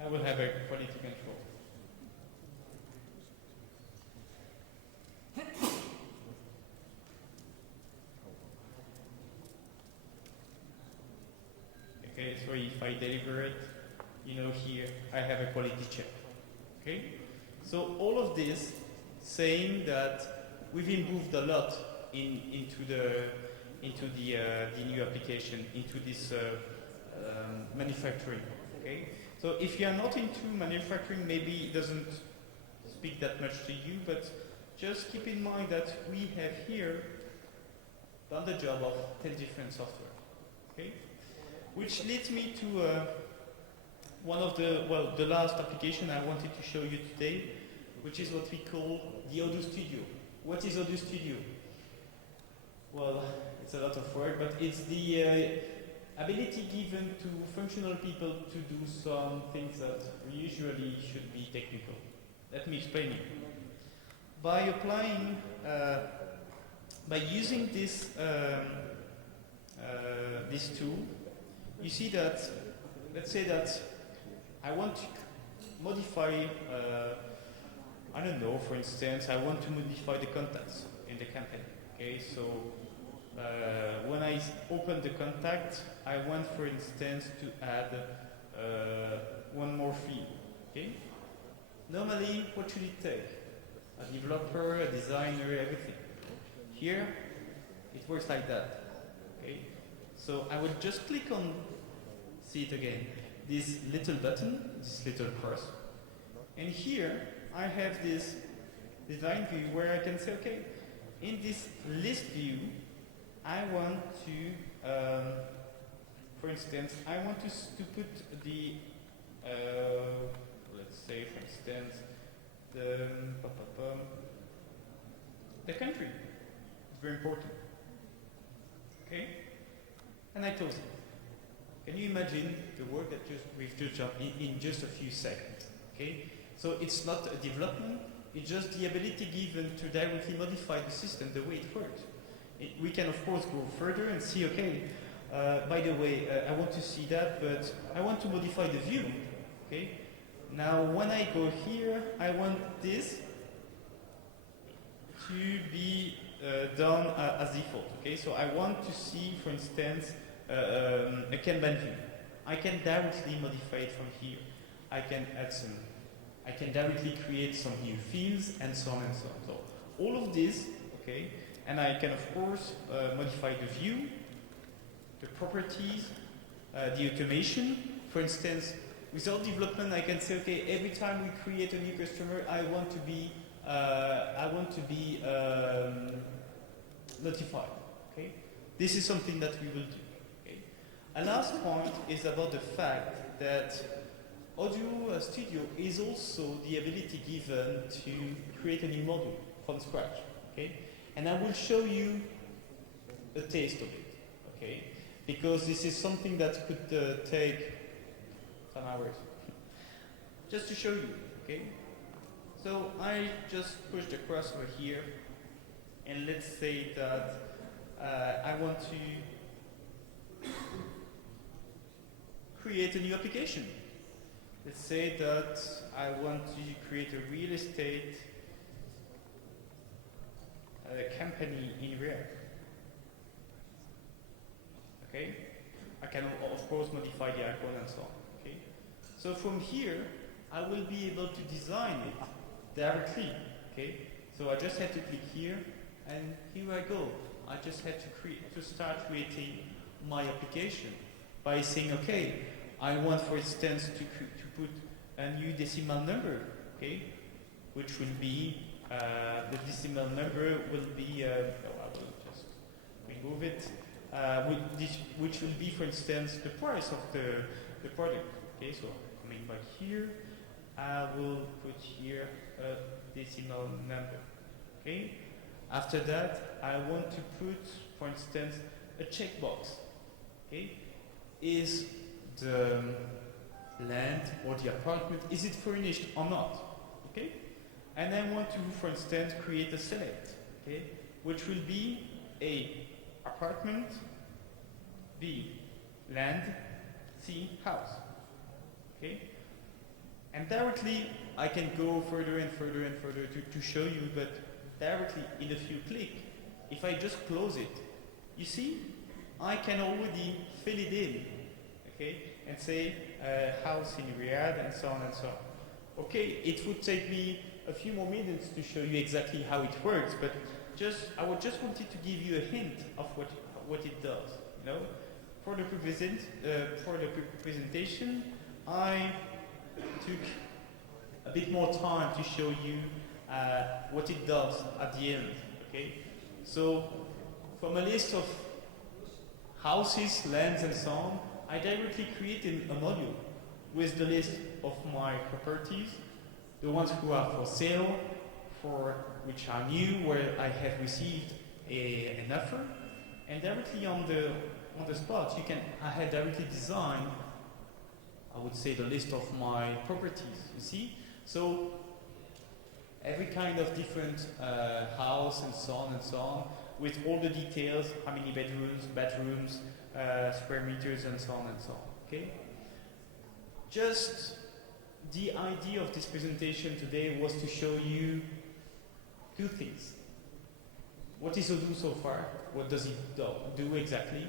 I will have a quality control. if I deliver it, here I have a quality check. Okay? So all of this saying that we've improved a lot into the new application, into this manufacturing. Okay? So if you are not into manufacturing, maybe it doesn't speak that much to you, but just keep in mind that we have here done the job of 10 different software. Okay? Which leads me to one of the last application I wanted to show you today, which is what we call the Odoo Studio. What is Odoo Studio? Well, it's a lot of work, but it's the ability given to functional people to do some things that usually should be technical. Let me explain it. By applying, by using this this tool, you see that, let's say that I want to modify, I don't know, for instance, I want to modify the contacts in the campaign. Okay, so when I open the contact, I want, for instance, to add one more field. Okay, normally, what should it take? A developer, a designer, everything. Here, it works like that. Okay, so I would just click on, see it again, this little button, this little cross, and here I have this design view where I can say, okay, in this list view, I want to, for instance, I want to put the, let's say, for instance, the country. It's very important. Okay? And I close it. Can you imagine the work that we've just done in just a few seconds? Okay? So it's not a development, it's just the ability given to directly modify the system the way it works. We can, of course, go further and see, okay, by the way, I want to see that, but I want to modify the view. Okay? Now, when I go here, I want this to be done as default. Okay? So I want to see, for instance, a Kanban view. I can directly modify it from here. I can add some, I can directly create some new fields and so on and so on. So all of this, okay, and I can of course modify the view, the properties, the automation. For instance, without development, I can say, okay, every time we create a new customer, I want to be notified. Okay, this is something that we will do. A last point is about the fact that Odoo Studio is also the ability given to create a new module from scratch. Okay? And I will show you a taste of it. Okay? Because this is something that could take some hours. Just to show you. Okay? So I just push the cursor here, and let's say that I want to create a new application. Let's say that I want to create a real estate company in React. Okay? I can of course modify the icon and so on. Okay? So from here, I will be able to design it directly. Okay? So I just have to click here, and here I go. I just have to start creating my application by saying, okay, I want, for instance, to put a new decimal number, okay, which will be, the decimal number will be, I will just remove it, which will be, for instance, the price of the product. Okay, so coming back here, I will put here a decimal number. Okay. After that, I want to put, for instance, a checkbox. Okay, is the land or the apartment, is it furnished or not? Okay, and I want to, for instance, create a select. Okay, which will be A, apartment, B, land, C, house. Okay, and directly I can go further and further and further to show you, but directly in a few clicks, if I just close it, you see, I can already fill it in. Okay, and say house in Riyadh and so on and so on. Okay, it would take me a few more minutes to show you exactly how it works, but I just wanted to give you a hint of what it does. You know, for the presentation, I took a bit more time to show you what it does at the end. Okay, so from a list of houses, lands, and so on, I directly created a module with the list of my properties, the ones who are for sale, for which are new, where I have received an offer, and directly on the spot, I had directly designed, I would say, the list of my properties. You see, so every kind of different house and so on, with all the details, how many bedrooms, square meters, and so on and so on. Okay. Just the idea of this presentation today was to show you two things. What is Odoo so far? What does it do exactly?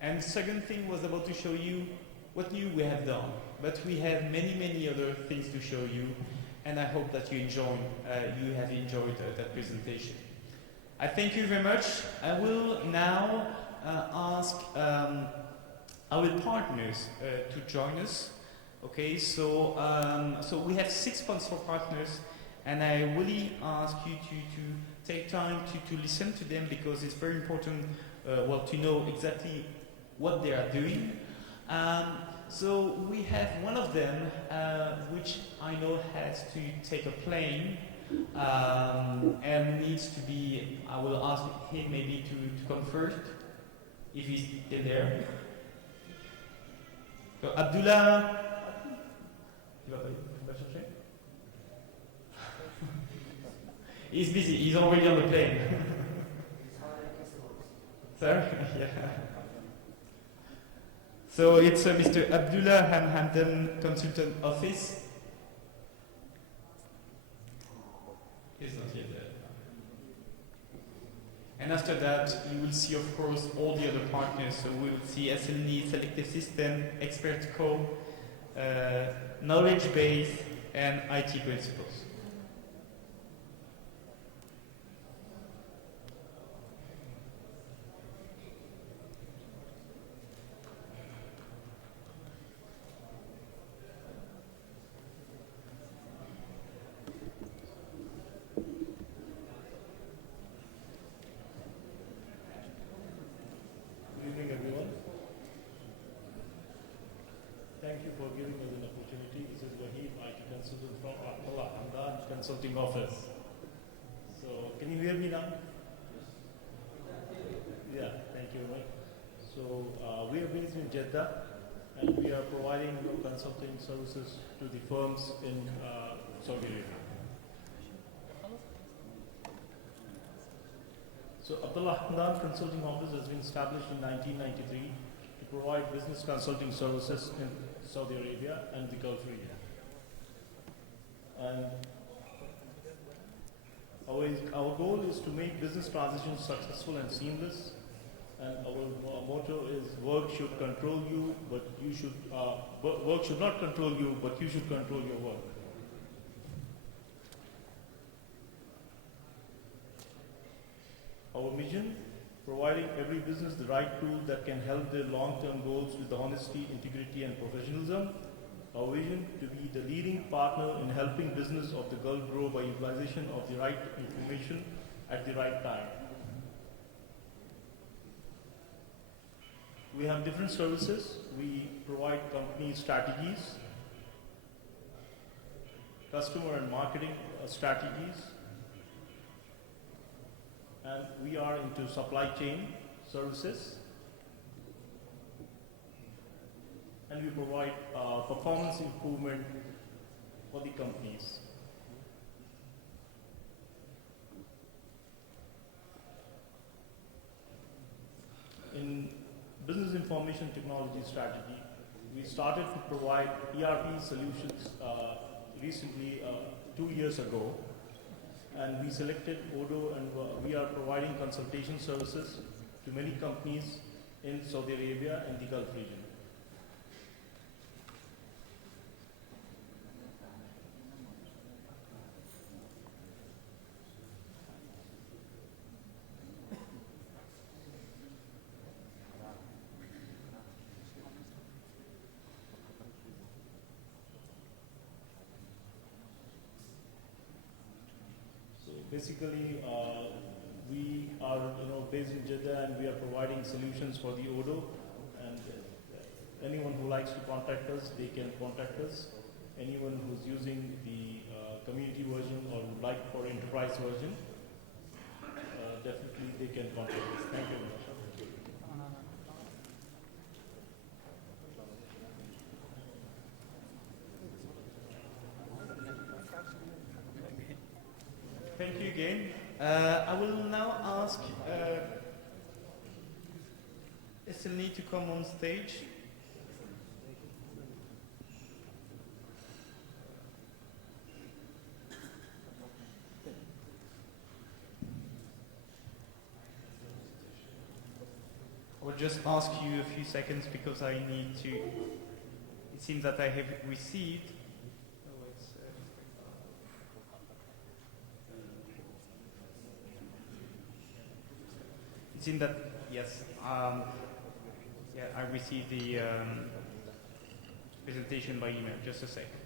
And the second thing was about to show you what new we have done. But we have many other things to show you, and I hope that you have enjoyed that presentation. I thank you very much. I will now ask our partners to join us. Okay, so we have 6 sponsor partners, and I really ask you to take time to listen to them, because it's very important, to know exactly what they are doing. So we have one of them, which I know has to take a plane, and needs to be, I will ask him maybe to come first, if he's still there. So Abdullah, he's busy, he's already on the plane. Sir? Yeah. So it's Mr. Abdullah Hampton Consultant Office. He's not yet there. And after that, you will see, of course, all the other partners. So we will see SLD, Selective System, Expert Co, Knowledge Base, and IT Principles. Consulting office. So, can you hear me now? Yeah, thank you very much. So, we are based in Jeddah, and we are providing consulting services to the firms in Saudi Arabia. So, Abdullah Hamdan Consulting Office has been established in 1993 to provide business consulting services in Saudi Arabia and the Gulf region. And our goal is to make business transitions successful and seamless. And our motto is: work should control you, but work should not control you, but you should control your work. Our mission: providing every business the right tool that can help their long-term goals with honesty, integrity, and professionalism. Our vision: to be the leading partner in helping business of the Gulf grow by utilization of the right information at the right time. We have different services. We provide company strategies, customer and marketing strategies, and we are into supply chain services. And we provide performance improvement for the companies. In business information technology strategy, we started to provide ERP solutions recently, 2 years ago, and we selected Odoo, and we are providing consultation services to many companies in Saudi Arabia and the Gulf region. basically, we are based in Jeddah, and we are providing solutions for the Odoo. And anyone who likes to contact us, they can contact us. Anyone who's using the community version or would like for enterprise version, definitely they can contact us. Thank you very much. Thank you again. I will now ask SLNI to come on stage. I will just ask you a few seconds because I need to. It seems that I have received. It seems that yes, yeah, I received the presentation by email. Just a second.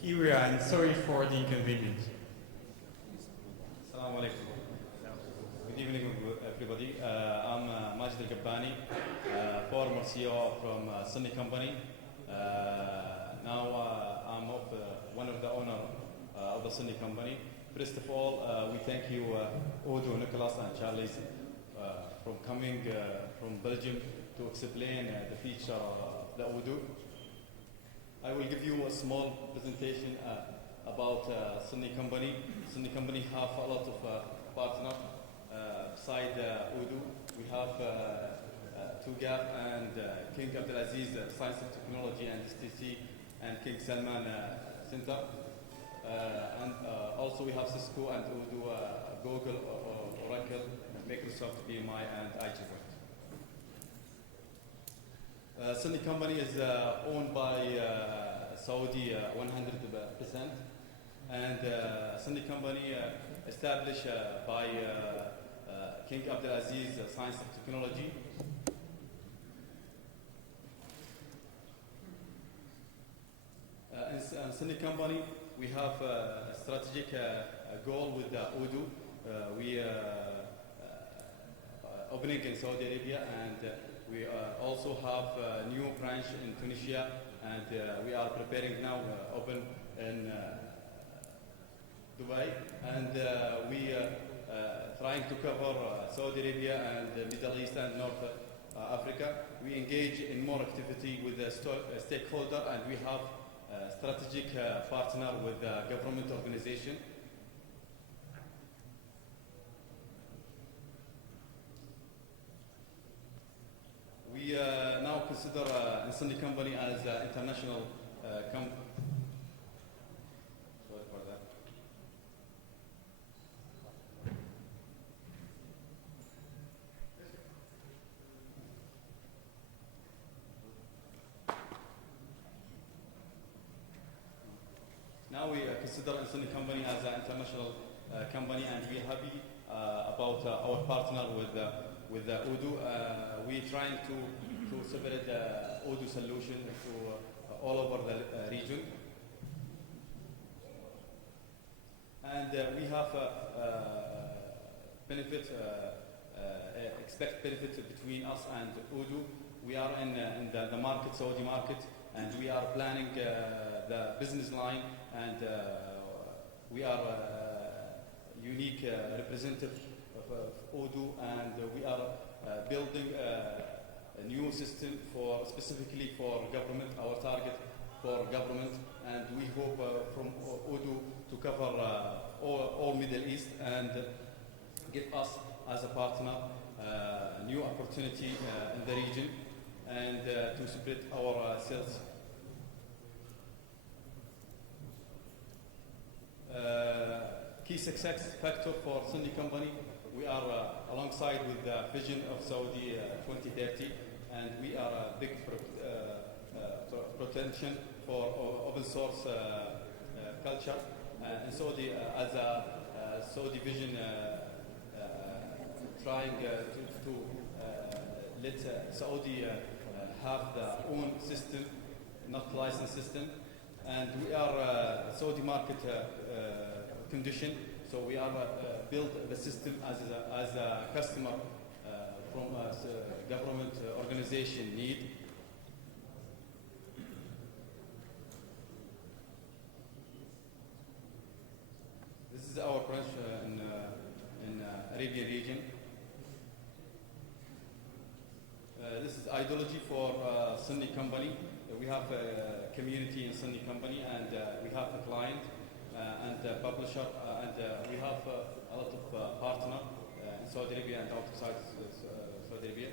Here we are, and sorry for the inconvenience. Assalamu alaikum. Good evening, everybody. I'm Majid Al-Gabbani, former CEO from Sunni Company. Now I'm one of the owner of the Sunni Company. First of all, we thank you, Odoo, Nicholas, and Charlie, from coming from Belgium to explain the feature of the Odoo. I will give you a small presentation about Sunni Company. Sunni Company have a lot of partners beside Odoo. We have TUGAF and King Abdulaziz Science and Technology and STC and King Salman Center. And also we have Cisco and Odoo, Google, Oracle, Microsoft, BMI, and IGV. Sunni Company is owned by Saudi 100%, and Sunni Company established by King Abdulaziz Science and Technology. In Sunni Company, we have a strategic goal with Odoo. We opening in Saudi Arabia, and we also have a new branch in Tunisia, and we are preparing now open in Dubai, and we trying to cover Saudi Arabia and the Middle East and North Africa. We engage in more activity with the stakeholder, and we have a strategic partner with the government organization. We now consider Sunni Company as an international company. Sorry for that. Now we consider Sunni Company as an international company, and we're happy about our partner with Odoo. We're trying to separate the Odoo solution to all over the region. And we have expect benefit between us and Odoo. We are in the market, Saudi market, and we are planning the business line, and we are unique representative of Odoo, and we are building a new system for specifically for government, our target for government, and we hope from Odoo to cover all Middle East and give us as a partner new opportunity in the region and to spread our sales. Key success factor for Sunni company, we are alongside with the vision of Saudi 2030, and we are a big potential for open source culture. And Saudi, as a Saudi vision, trying to let Saudi have their own system, not licensed system. And we are Saudi market condition, so we are build the system as a customer from a government organization need. This is our branch in Arabian region. This is ideology for Sunni company. We have a community in Sunni company, and we have a client and a publisher, and we have a lot of partner in Saudi Arabia and outside Saudi Arabia.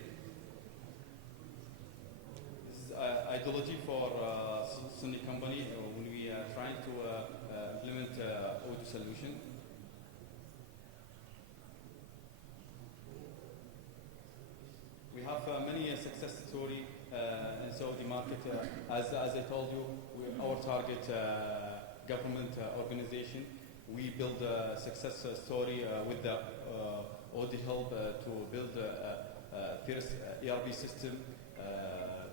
This is ideology for Sunni company when we are trying to implement Odoo solution. We have many success story in Saudi market. As I told you, our target government organization. We build a success story with the Odoo help to build first ERP system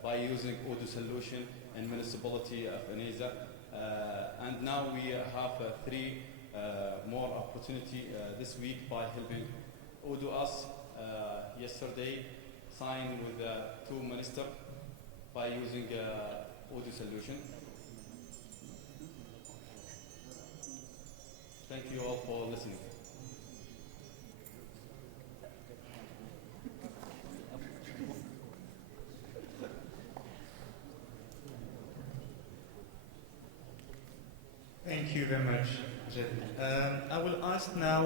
by using Odoo solution in municipality of Aneza. And now we have 3 more opportunity this week by helping Odoo us. Yesterday signed with 2 ministers by using Odoo solution. Thank you all for listening. Thank you very much, Jed. I will ask now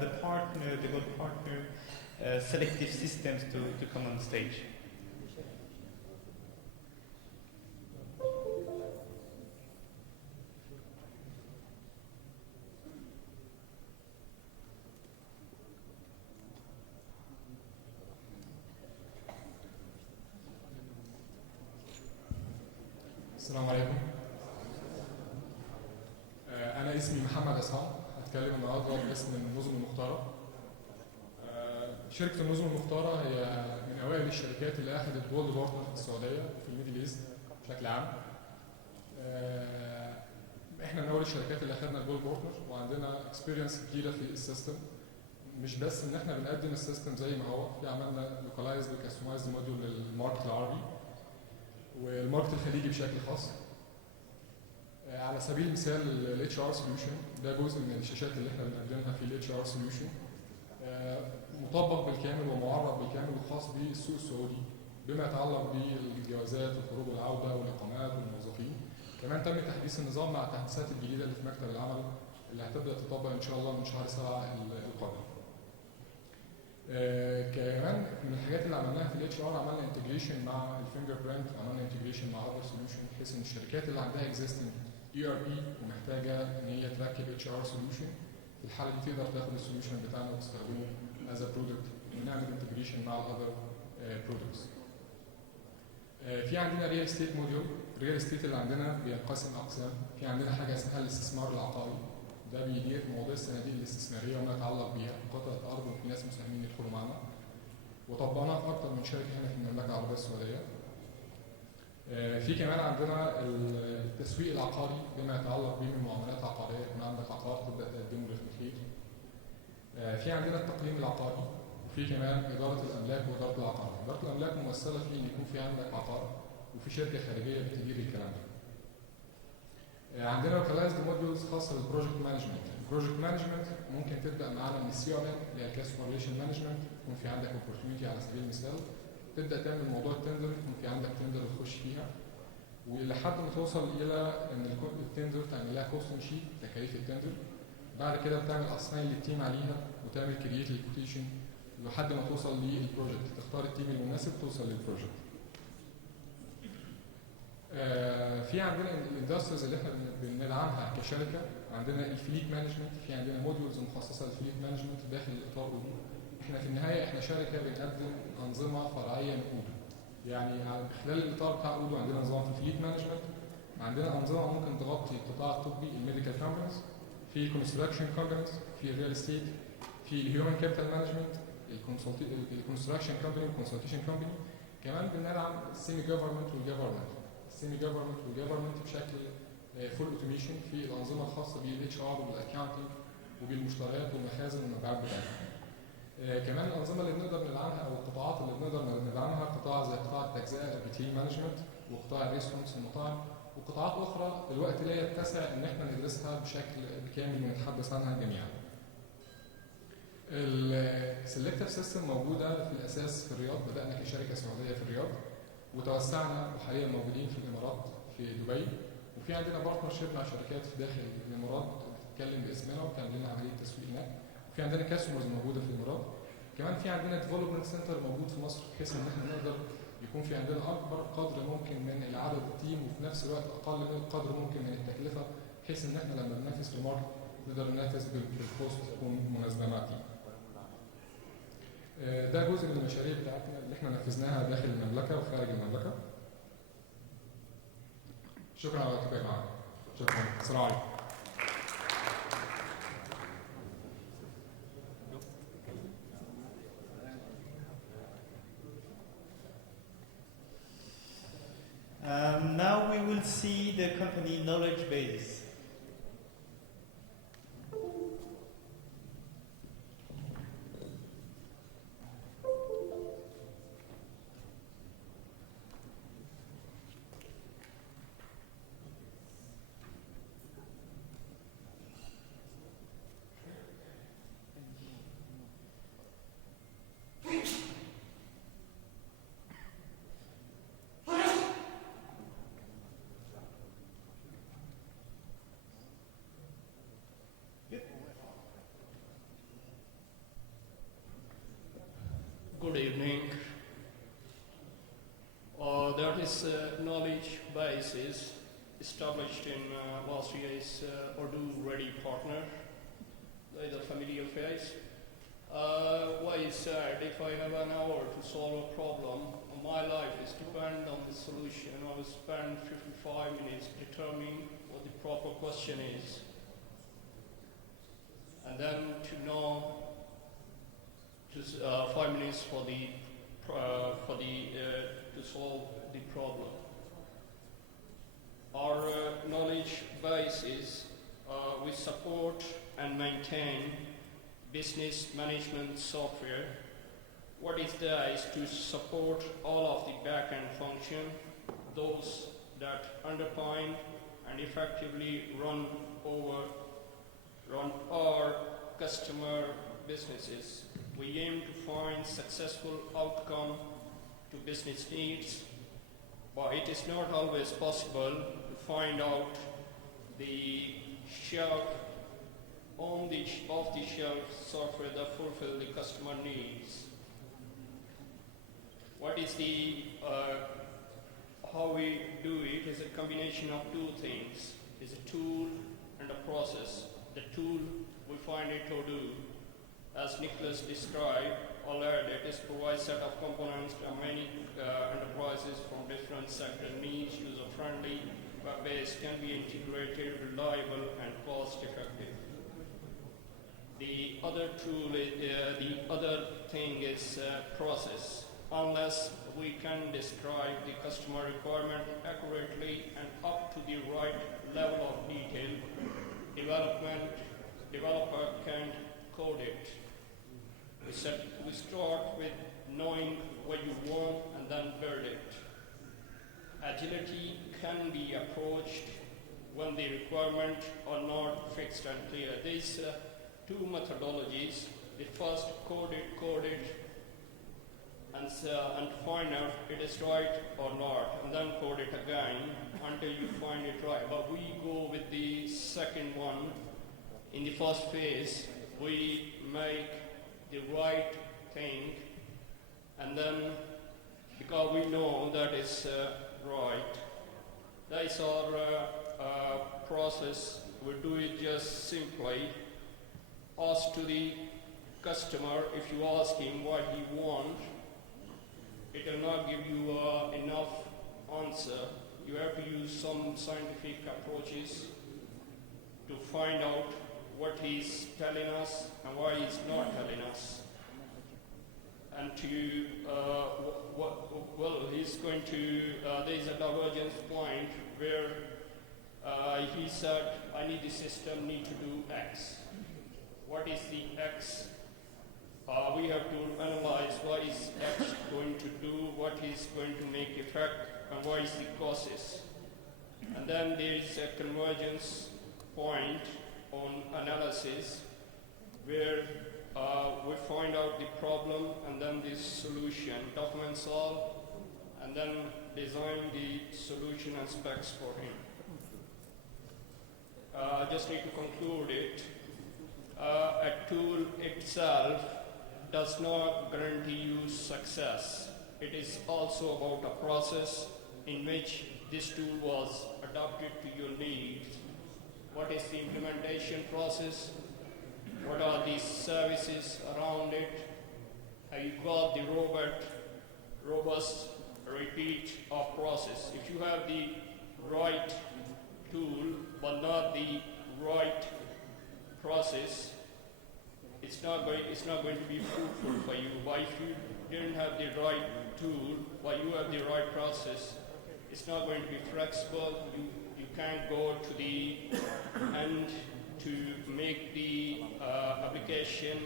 the good partner, Selective Systems to come on stage. السلام عليكم. أنا اسمي محمد عصام، هتكلم النهارده باسم النظم المختارة. شركة النظم المختارة هي من أوائل الشركات اللي أخذت جولد بارتنر في السعودية في الميدل إيست بشكل عام. إحنا من أول الشركات اللي أخذنا الجولد بارتنر وعندنا اكسبيرينس كبيرة في السيستم. مش بس إن إحنا بنقدم السيستم زي ما هو، في عملنا لوكالايزد وكاستمايزد موديول للماركت العربي والماركت الخليجي بشكل خاص. على سبيل المثال الاتش ار سوليوشن ده جزء من الشاشات اللي احنا بنقدمها في الاتش ار سوليوشن، مطبق بالكامل ومعرب بالكامل وخاص بالسوق السعودي بما يتعلق بالجوازات والخروج والعوده والاقامات والموظفين. كمان تم تحديث النظام مع التحديثات الجديده اللي في مكتب العمل اللي هتبدا تطبق ان شاء الله من شهر 7 القادم. كمان من الحاجات اللي عملناها في الاتش ار عملنا انتجريشن مع الفينجر برنت، عملنا انتجريشن مع اذر سوليوشن بحيث ان الشركات اللي عندها اكزيستنج اي ار بي ومحتاجه ان هي تركب اتش ار سوليوشن في الحاله دي تقدر تاخد السوليوشن بتاعنا وتستخدمه از ا برودكت ونعمل انتجريشن مع الاذر برودكتس. في عندنا ريال استيت موديول، الريال استيت اللي عندنا بينقسم اقسام، في عندنا حاجه اسمها الاستثمار العقاري، ده بيدير مواضيع الصناديق الاستثماريه وما يتعلق بيها، قطعه ارض وفي ناس مساهمين يدخلوا معنا. وطبقناها في اكثر من شركه هنا في المملكه العربيه السعوديه. في كمان عندنا التسويق العقاري بما يتعلق به من معاملات عقاريه، يكون عندك عقار تبدا تقدمه للتخليد. في عندنا التقييم العقاري، وفي كمان اداره الاملاك واداره العقار. اداره الاملاك ممثله في ان يكون في عندك عقار وفي شركه خارجيه بتدير الكلام ده. عندنا لوكالايزد موديولز خاصه بالبروجكت مانجمنت. البروجكت مانجمنت ممكن تبدا معانا من السي ار ام اللي هي الكاستمر ريليشن مانجمنت، يكون في عندك opportunity على سبيل المثال تبدا تعمل موضوع التندر، يكون في عندك تندر تخش فيها، ولحد ما توصل الى ان التندر تعمل لها كوستنج شيت تكاليف التندر. بعد كده بتعمل اساين للتيم عليها وتعمل كرييت للكوتيشن لحد ما توصل للبروجكت، تختار التيم المناسب توصل للبروجكت. في عندنا الاندستريز اللي احنا بندعمها كشركه، عندنا الفليت مانجمنت، في عندنا موديولز مخصصه للفليت مانجمنت داخل الاطار اودو. احنا في النهايه احنا شركه بنقدم انظمه فرعيه من اودو، يعني خلال الاطار بتاع اودو عندنا نظام في الفليت مانجمنت، عندنا انظمه ممكن تغطي القطاع الطبي، الميديكال كومبانيز، في الكونستراكشن كومبانيز، في الريال استيت، في الهيومن كابيتال مانجمنت، الكونستراكشن كومباني والكونسلتيشن كومباني. كمان بندعم السيمي جفرمنت والجفرمنت، السيمي جفرمنت والجفرمنت بشكل فول اوتوميشن في الانظمه الخاصه بالاتش ار وبالاكونتنج وبالمشتريات والمخازن والمبيعات بتاعتها. كمان الانظمه اللي بنقدر ندعمها او القطاعات اللي بنقدر ندعمها قطاع زي قطاع التجزئه الريتيل مانجمنت، وقطاع الريستورانتس المطاعم، وقطاعات اخرى الوقت لا يتسع ان احنا ندرسها بشكل كامل ونتحدث عنها جميعا. السلكتيف سيستم موجوده في الاساس في الرياض، بدانا كشركه سعوديه في الرياض وتوسعنا وحاليا موجودين في الامارات في دبي، وفي عندنا بارتنرشيب مع شركات في داخل الامارات بتتكلم باسمنا وبتعمل لنا عمليه تسويق هناك، وفي عندنا كاستمرز موجوده في الامارات. كمان في عندنا ديفلوبمنت سنتر موجود في مصر بحيث ان احنا نقدر يكون في عندنا اكبر قدر ممكن من العدد التيم وفي نفس الوقت اقل من القدر ممكن من التكلفه، بحيث ان احنا لما بننافس في الماركت نقدر ننافس بالكوست تكون مناسبه مع التيم. ده جزء من المشاريع بتاعتنا اللي احنا نفذناها داخل المملكه وخارج المملكه. شكرا على وقتك معانا. شكرا. السلام عليكم. Now we will see the company knowledge base. Good evening. There is knowledge bases established in last year's Odoo Ready partner. They are familiar face. Why is sad if I have an hour to solve a problem? My life is depend on the solution. I will spend 55 minutes determining what the proper question is, and then to know. 5 minutes to solve the problem. Our knowledge bases we support and maintain business management software. What is there is to support all of the back-end function, those that underpin and effectively run our customer businesses. We aim to find successful outcome to business needs, but it is not always possible to find out the off-the-shelf software that fulfill the customer needs. What is how we do it is a combination of two things. It's a tool and a process. The tool we find it Odoo. As Nicholas described, it is provides set of components that many enterprises from different sector needs, user-friendly, web-based, can be integrated, reliable, and cost-effective. The other tool, the other thing is process. Unless we can describe the customer requirement accurately and up to the right level of detail, developer can code it. We start with knowing what you want and then build it. Agility can be approached when the requirements are not fixed and clear. These two methodologies, the first code it, and find out it is right or not, and then code it again until you find it right. But we go with the second one. In the first phase, we make the right thing, and then because we know that is right, that is our process. We do it just simply. Ask to the customer, if you ask him what he wants, it will not give you enough answer. You have to use some scientific approaches to find out what he's telling us and why he's not telling us. And to, he's going to, there's a divergence point where he said, I need the system need to do X. What is the X? We have to analyze what is X going to do, what is going to make effect, and what is the causes. And then there is a convergence point on analysis where we find out the problem and then the solution, document solve, and then design the solution and specs for him. I just need to conclude it. A tool itself does not guarantee you success. It is also about a process in which this tool was adapted to your needs. What is the implementation process? What are the services around it? Have you got the robust repeat of process? If you have the right tool but not the right process, it's not going to be fruitful for you. But if you didn't have the right tool, but you have the right process, it's not going to be flexible. You can't go to the end to make the application,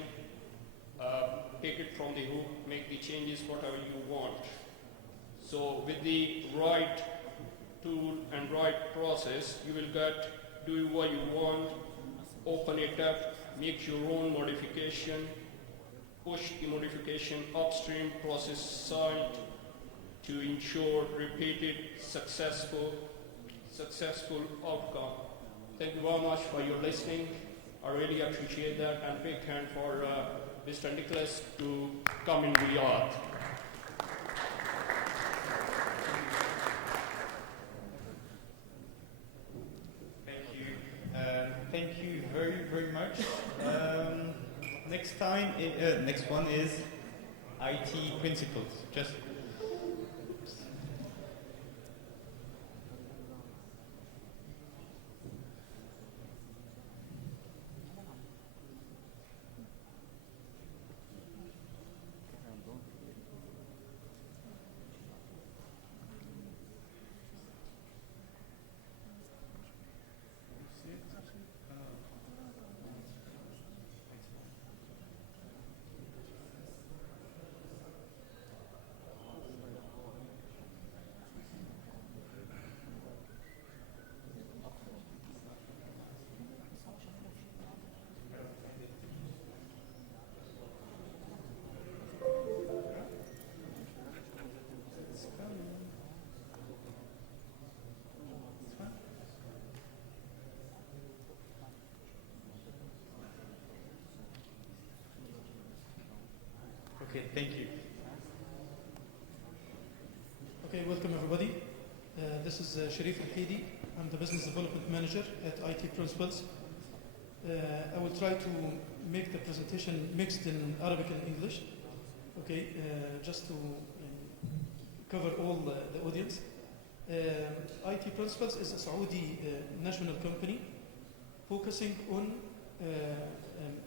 take it from the hook, make the changes whatever you want. So with the right tool and right process, you will do what you want, open it up, make your own modification, push the modification upstream process side to ensure repeated successful outcome. Thank you very much for your listening. I really appreciate that, and big hand for Mr. Nicholas to come in Riyadh. Thank you very, very much. Next one is IT principles. Just okay, thank you. Okay, welcome everybody. This is Sharif Al-Hidi. I'm the Business Development Manager at IT Principles. I will try to make the presentation mixed in Arabic and English, okay, just to cover all the audience. IT Principles is a Saudi national company focusing on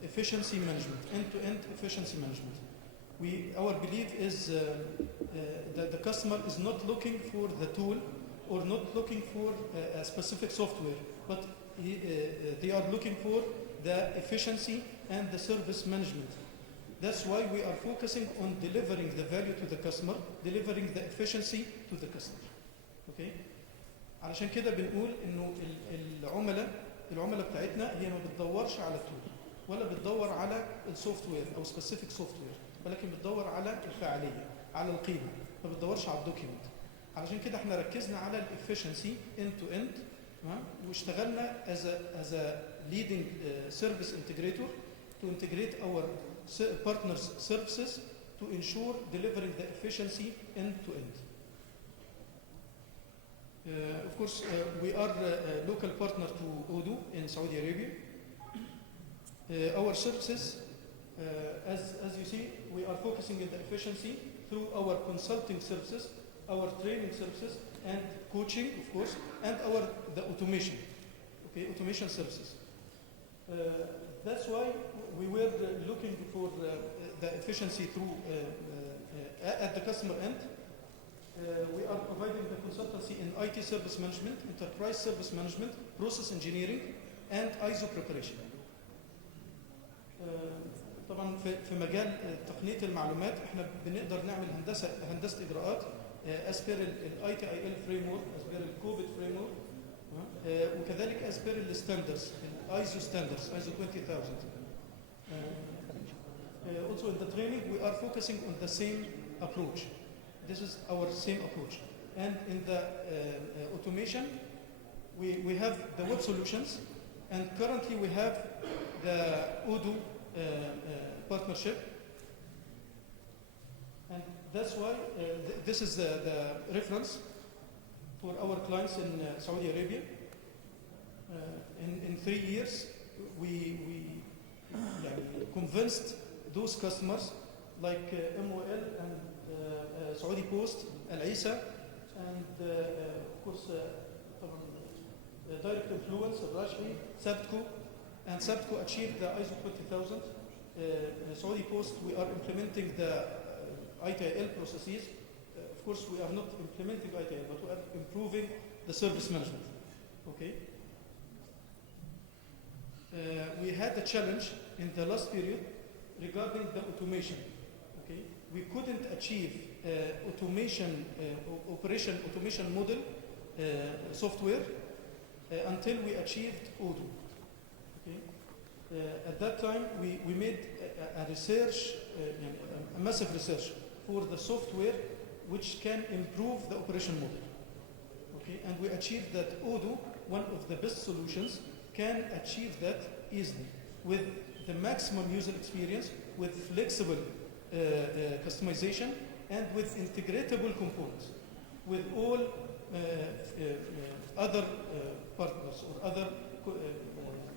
efficiency management, end-to-end efficiency management. Our belief is that the customer is not looking for the tool or not looking for a specific software, but they are looking for the efficiency and the service management. That's why we are focusing on delivering the value to the customer, delivering the efficiency to the customer. Okay? علشان كده بنقول انه العملاء بتاعتنا هي ما بتدورش على التول ولا بتدور على السوفت وير او سبيسيفيك سوفت وير، ولكن بتدور على الفعاليه. على القيمه، ما بتدورش على الدوكيمنت. علشان كده احنا ركزنا على الافشنسي اند تو اند، واشتغلنا as a leading service integrator to integrate our partners services to ensure delivering the efficiency end to end. Of course, we are a local partner to Odoo in Saudi Arabia. Our services, as you see, we are focusing on the efficiency through our consulting services, our training services, and coaching, of course, and the automation, okay, automation services. That's why we were looking for the efficiency through at the customer end. We are providing the consultancy in IT service management, enterprise service management, process engineering, and ISO preparation. طبعا في مجال تقنية المعلومات احنا بنقدر نعمل هندسة إجراءات as per ال ITIL framework, as per ال COVID framework, وكذلك as per ال standards, ال ISO standards, ISO 20000. Also in the training we are focusing on the same approach. This is our same approach. And in the automation, we have the web solutions, and currently we have the Odoo partnership. And that's why this is the reference for our clients in Saudi Arabia. In 3 years, we convinced those customers like MOL and Saudi Post, Al Isa, and of course Direct Influence, Rashmi, Sabtco, and Sabtco achieved the ISO 20000. Saudi Post, we are implementing the ITIL processes. Of course, we are not implementing ITIL, but we are improving the service management. Okay. We had a challenge in the last period regarding the automation. Okay. We couldn't achieve operation automation model software until we achieved Odoo. Okay. At that time, we made a research, a massive research for the software which can improve the operation model. Okay. And we achieved that Odoo, one of the best solutions, can achieve that easily with the maximum user experience, with flexible customization, and with integratable components with all other partners or other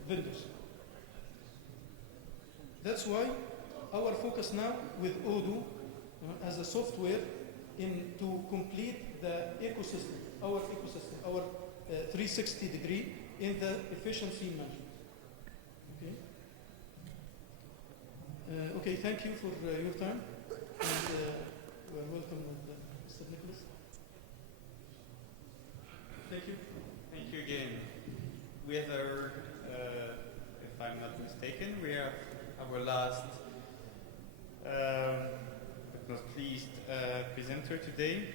vendors. That's why our focus now with Odoo as a software to complete the ecosystem, our 360 degree in the efficiency management. Okay. Okay, thank you for your time, and welcome, Mr. Nicholas. Thank you. Thank you again. We have our, if I'm not mistaken, we have our last, but not least, presenter today.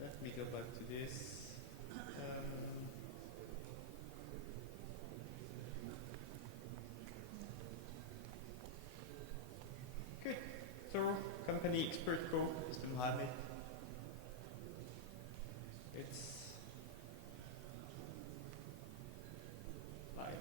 Let me go back to this. Good. So, company expert co, Mr. Mohammed. It's live.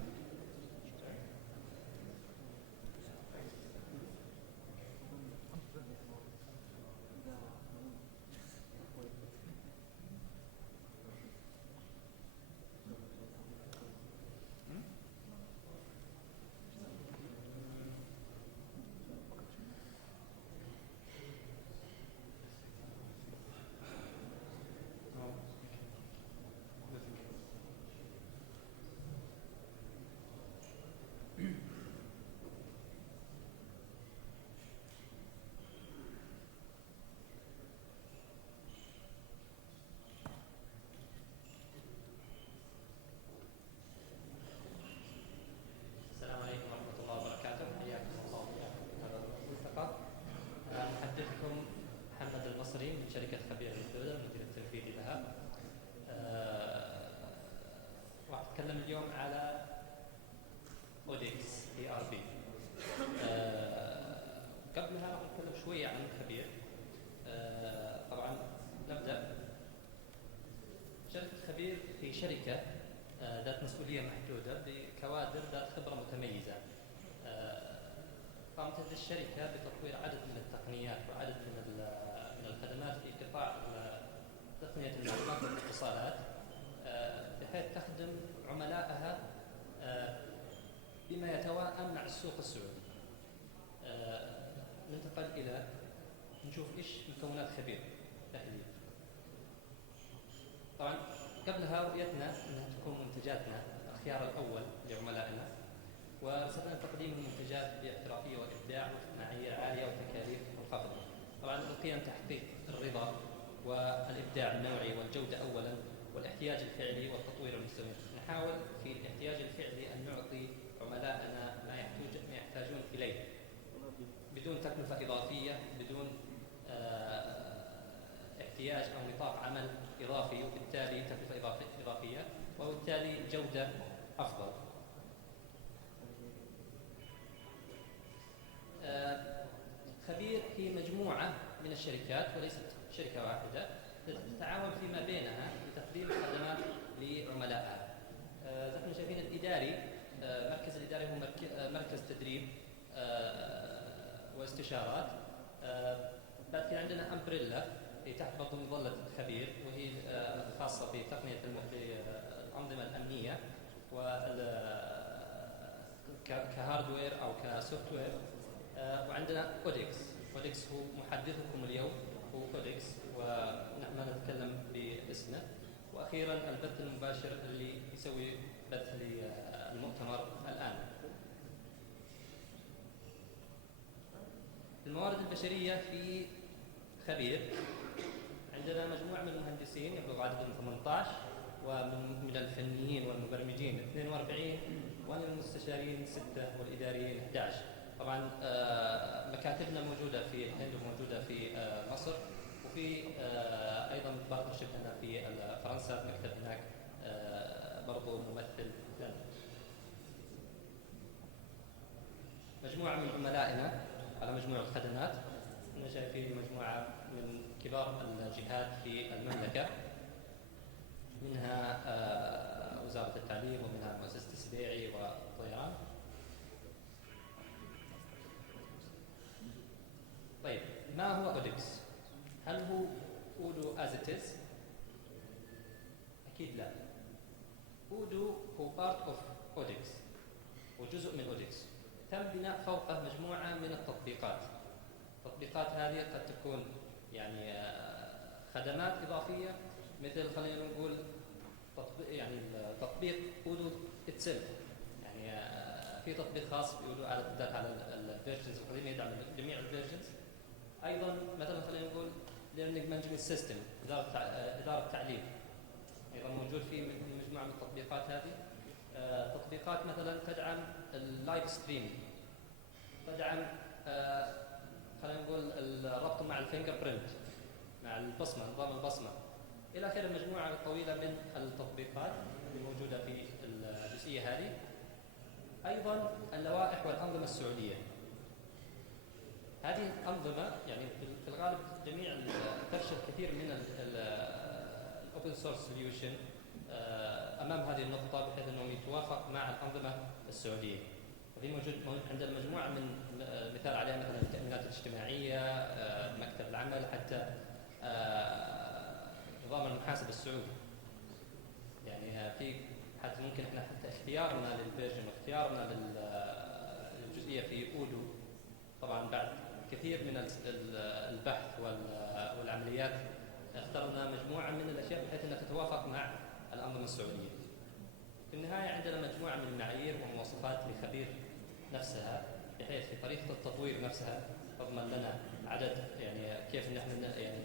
في شركة ذات مسؤولية محدودة بكوادر ذات خبرة متميزة. قامت هذه الشركة بتطوير عدد من التقنيات وعدد من الخدمات في قطاع تقنية المعلومات والاتصالات، بحيث تخدم عملائها بما يتوائم مع السوق السعودي. ننتقل إلى نشوف إيش مكونات خبير تحديدا. طبعا قبلها رؤيتنا أنها تكون منتجاتنا الخيار الأول لعملائنا، ورصدنا تقديم المنتجات باحترافية وإبداع وفق معايير عالية وتكاليف منخفضة. طبعا القيم تحقيق الرضا والإبداع النوعي والجودة أولا، والاحتياج الفعلي والتطوير المستمر. نحاول في الاحتياج الفعلي أن نعطي عملائنا ما يحتاجون إليه بدون تكلفة إضافية، بدون احتياج أو نطاق عمل إضافي، وبالتالي تكلفة إضافية، وبالتالي جودة أفضل. خبير هي مجموعة من الشركات وليست شركة واحدة تتعاون فيما بينها لتقديم خدمات لعملائها. زي ما احنا شايفين الإداري، مركز الإداري هو مركز تدريب واستشارات. بعد كده عندنا أمبريلا هي تحت برضه مظلة خبير، وهي خاصة بتقنية الأنظمة الأمنية كهاردوير أو كسوفت وير. وعندنا اودكس هو محدثكم اليوم، هو اودكس ونحن نتكلم باسمه. واخيرا البث المباشر اللي يسوي بث للمؤتمر الان. الموارد البشريه في خبير عندنا مجموعه من المهندسين يبلغ عددهم 18، ومن الفنيين والمبرمجين 42، ومن المستشارين 6، والاداريين 11. طبعا مكاتبنا موجوده في الهند وموجوده في مصر، وفي ايضا بارتنرشيب هنا في فرنسا، مكتب هناك برضو ممثل لنا. مجموعه من عملائنا على مجموع الخدمات. احنا شايفين مجموعه من كبار الجهات في المملكه، منها وزاره التعليم، ومنها مؤسسه السبيعي والطيران. طيب، ما هو اودكس؟ هل هو اودو as it is؟ اكيد لا. اودو هو part of اودكس، وجزء من اودكس. تم بناء فوقه مجموعه من التطبيقات. التطبيقات هذه قد تكون يعني خدمات اضافيه، مثل خلينا نقول تطبيق اودو itself. يعني في تطبيق خاص باودو بالذات على الفيرجنز القديمه، يدعم جميع الفيرجنز. ايضا مثلا خلينا نقول learning management system، اداره تعليم، ايضا موجود في مجموعه من التطبيقات هذه. تطبيقات مثلا تدعم اللايف ستريمينج، تدعم خلينا نقول الربط مع الفينجر برنت، مع البصمه، نظام البصمه، الى اخره. مجموعه طويله من التطبيقات الموجوده في الجزئيه هذه. ايضا اللوائح والانظمه السعوديه. هذه الأنظمة يعني في الغالب جميع تفشل كثير من الأوبن سورس سوليوشن أمام هذه النقطة، بحيث أنهم يتوافق مع الأنظمة السعودية. وفي موجود عندنا مجموعة من مثال عليها مثلا التأمينات الاجتماعية، مكتب العمل، حتى نظام المحاسبة السعودي. يعني في حتى ممكن احنا حتى اختيارنا للفيرجن واختيارنا للجزئية في اودو، طبعا بعد كثير من البحث والعمليات اخترنا مجموعة من الأشياء بحيث أنها تتوافق مع الأنظمة السعودية. في النهاية عندنا مجموعة من المعايير والمواصفات لخبير نفسها، بحيث في طريقة التطوير نفسها تضمن لنا عدد، يعني كيف نحن يعني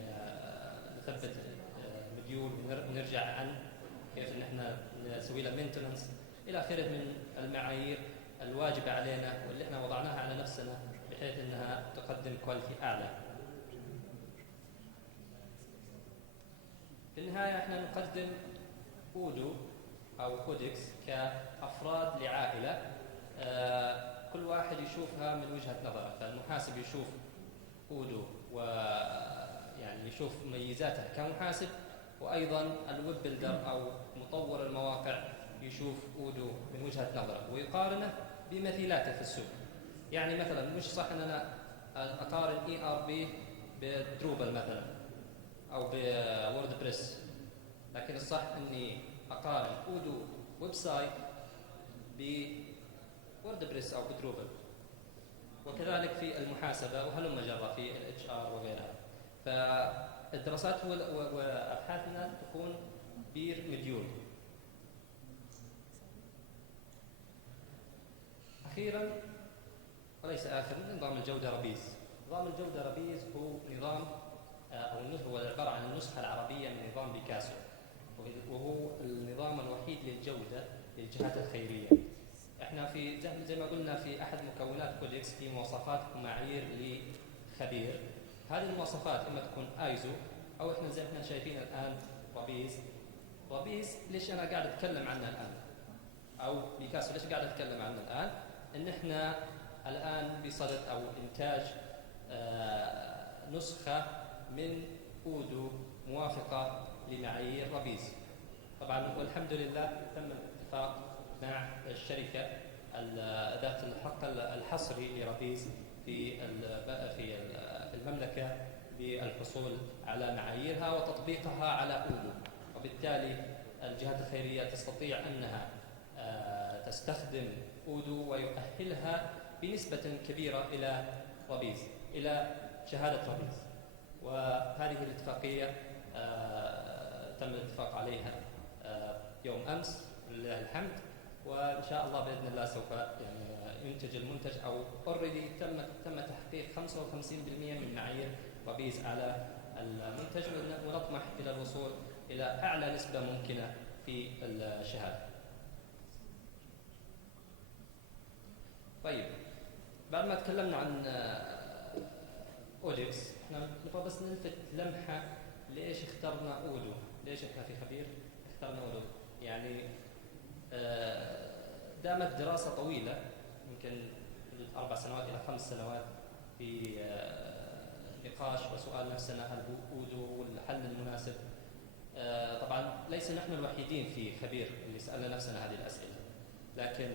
نثبت مديول ونرجع عنه، كيف نحن نسوي له مينتننس، إلى آخره من المعايير الواجبة علينا واللي احنا وضعناها على نفسنا بحيث انها تقدم كواليتي اعلى. في النهايه احنا نقدم اودو او اودكس كافراد لعائله، كل واحد يشوفها من وجهه نظره. فالمحاسب يشوف اودو ويعني يشوف ميزاتها كمحاسب، وأيضا الويب بيلدر أو مطور المواقع يشوف أودو من وجهة نظره ويقارنه بمثيلاته في السوق. يعني مثلا مش صح أن أنا أقارن ERP بدروبل مثلا أو بوردبريس، لكن الصح أني أقارن أودو ويب سايت بوردبريس أو بدروبل، وكذلك في المحاسبة وهلم جرى في الHR وغيرها. فالدراسات وأبحاثنا تكون بير مديول. أخيرا وليس آخرا، نظام الجودة ربيز. نظام الجودة ربيز هو نظام هو عبارة عن النسخة العربية من نظام بيكاسو، وهو النظام الوحيد للجودة للجهات الخيرية. احنا في زي ما قلنا في أحد مكونات كودكس في مواصفات ومعايير لخبير. هذه المواصفات إما تكون ايزو أو احنا زي ما احنا شايفين الآن ربيز. ربيز ليش أنا قاعد أتكلم عنه الآن؟ أو بيكاسو ليش قاعد أتكلم عنه الآن؟ إن احنا الآن بصدد أو إنتاج نسخة من أودو موافقة لمعايير ربيز. طبعا والحمد لله تم الاتفاق مع الشركة ذات الحق الحصري لربيز في المملكة بالحصول على معاييرها وتطبيقها على أودو، وبالتالي الجهات الخيرية تستطيع أنها تستخدم أودو ويؤهلها بنسبة كبيرة إلى ربيز، إلى شهادة ربيز. وهذه الاتفاقية تم الاتفاق عليها يوم أمس لله الحمد، وإن شاء الله بإذن الله سوف يعني ينتج المنتج أو already تم تحقيق 55% من معايير ربيز على المنتج، ونطمح إلى الوصول إلى أعلى نسبة ممكنة في الشهادة. طيب بعد ما تكلمنا عن اودكس، احنا نبغى بس نلفت لمحة ليش اخترنا أودو؟ ليش احنا في خبير اخترنا أودو؟ يعني دامت دراسة طويلة يمكن 4 سنوات إلى 5 سنوات في نقاش وسؤال نفسنا هل هو أودو والحل المناسب. طبعا ليس نحن الوحيدين في خبير اللي سألنا نفسنا هذه الأسئلة، لكن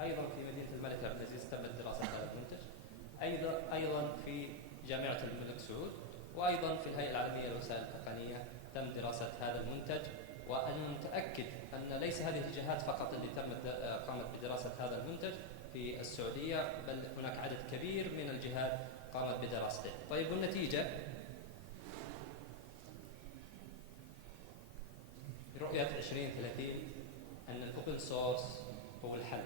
أيضا في مدينة الملك عبد العزيز تمت دراسة هذا المنتج، أيضا في جامعة الملك سعود، وأيضا في الهيئة العالمية للوسائل التقنية تم دراسة هذا المنتج. وأنا متأكد أن ليس هذه الجهات فقط اللي قامت بدراسة هذا المنتج في السعودية، بل هناك عدد كبير من الجهات قامت بدراسته. طيب والنتيجة؟ رؤية 2030 أن الأوبن سورس هو الحل.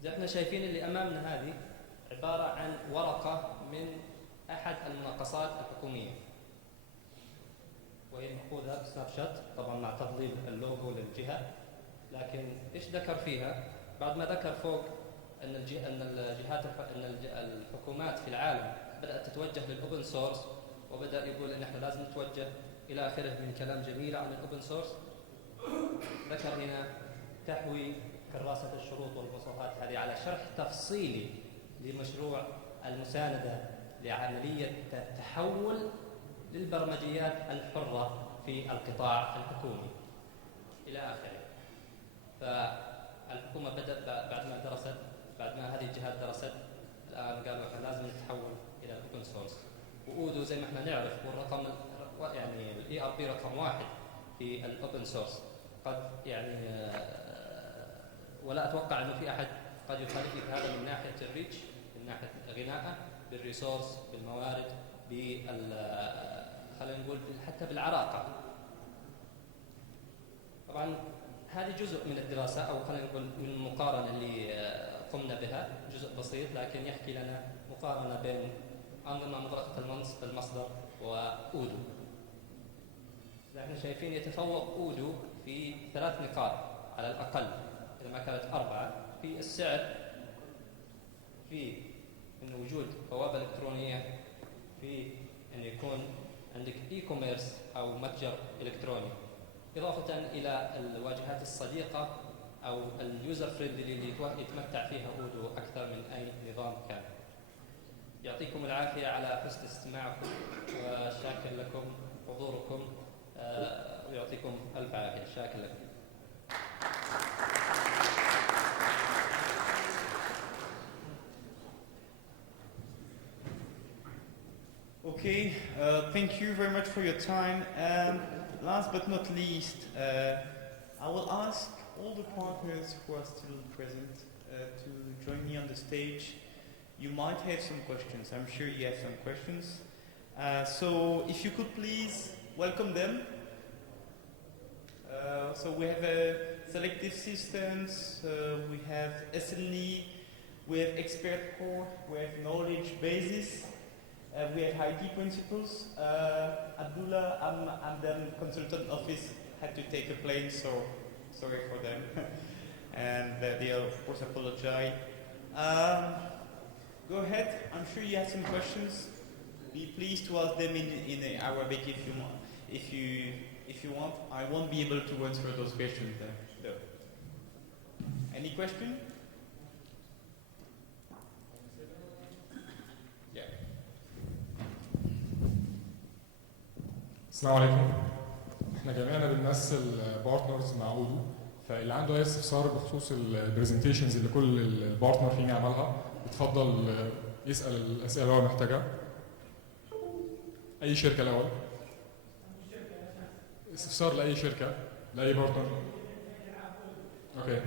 زي احنا شايفين اللي أمامنا هذه عبارة عن ورقة من أحد المناقصات الحكومية، وهي مأخوذة سناب شوت طبعا مع تظليل اللوجو للجهة. لكن إيش ذكر فيها؟ بعد ما ذكر فوق أن الحكومات في العالم بدأت تتوجه للأوبن سورس، وبدأ يقول إن احنا لازم نتوجه إلى آخره من كلام جميل عن الأوبن سورس. ذكر هنا تحوي كراسة الشروط والمواصفات هذه على شرح تفصيلي لمشروع المساندة لعملية تحول للبرمجيات الحرة في القطاع الحكومي إلى آخره. فالحكومة بدأت بعد ما هذه الجهات درست، الآن قالوا احنا لازم نتحول إلى الأوبن سورس. وأودو زي ما احنا نعرف هو الرقم يعني الERP رقم 1 في الأوبن سورس. قد يعني ولا أتوقع أنه في أحد قد يخالف في هذا من ناحية الريتش، من ناحية غناءه بالريسورس، بالموارد، خلينا نقول حتى بالعراقة. طبعا هذه جزء من الدراسة، أو خلينا نقول من المقارنة اللي قمنا بها، جزء بسيط لكن يحكي لنا مقارنة بين أنظمة مغلقة المصدر وأودو. احنا شايفين يتفوق أودو في 3 نقاط على الأقل إذا ما كانت 4، في السعر، في إنه وجود بوابة إلكترونية، في أن يكون عندك إي كوميرس أو متجر إلكتروني، إضافة إلى الواجهات الصديقة أو اليوزر فريندلي اللي يتمتع فيها أودو أكثر من أي نظام كان. يعطيكم العافية على حسن استماعكم، وشاكر لكم حضوركم ويعطيكم ألف عافية. شاكر لكم. Okay, thank you very much for your time. And last but not least, I will ask all the partners who are still present to join me on the stage. You might have some questions. I'm sure you have some questions. So if you could please welcome them. So we have selective systems, we have SLE, we have expert core, we have knowledge bases. We have IT principles. Abdullah, I'm the consultant office, had to take a plane, so sorry for them. And they of course apologize. Go ahead, I'm sure you have some questions. Be pleased to ask them in Arabic if you want. I won't be able to answer those questions though. Any question? السلام عليكم. احنا جميعنا بنمثل بارتنرز مع اودو، فاللي عنده اي استفسار بخصوص البرزنتيشنز اللي كل البارتنر فينا عملها يتفضل يسال الاسئله اللي هو محتاجها. اي شركه الاول؟ استفسار لاي شركه، لاي بارتنر. اوكي.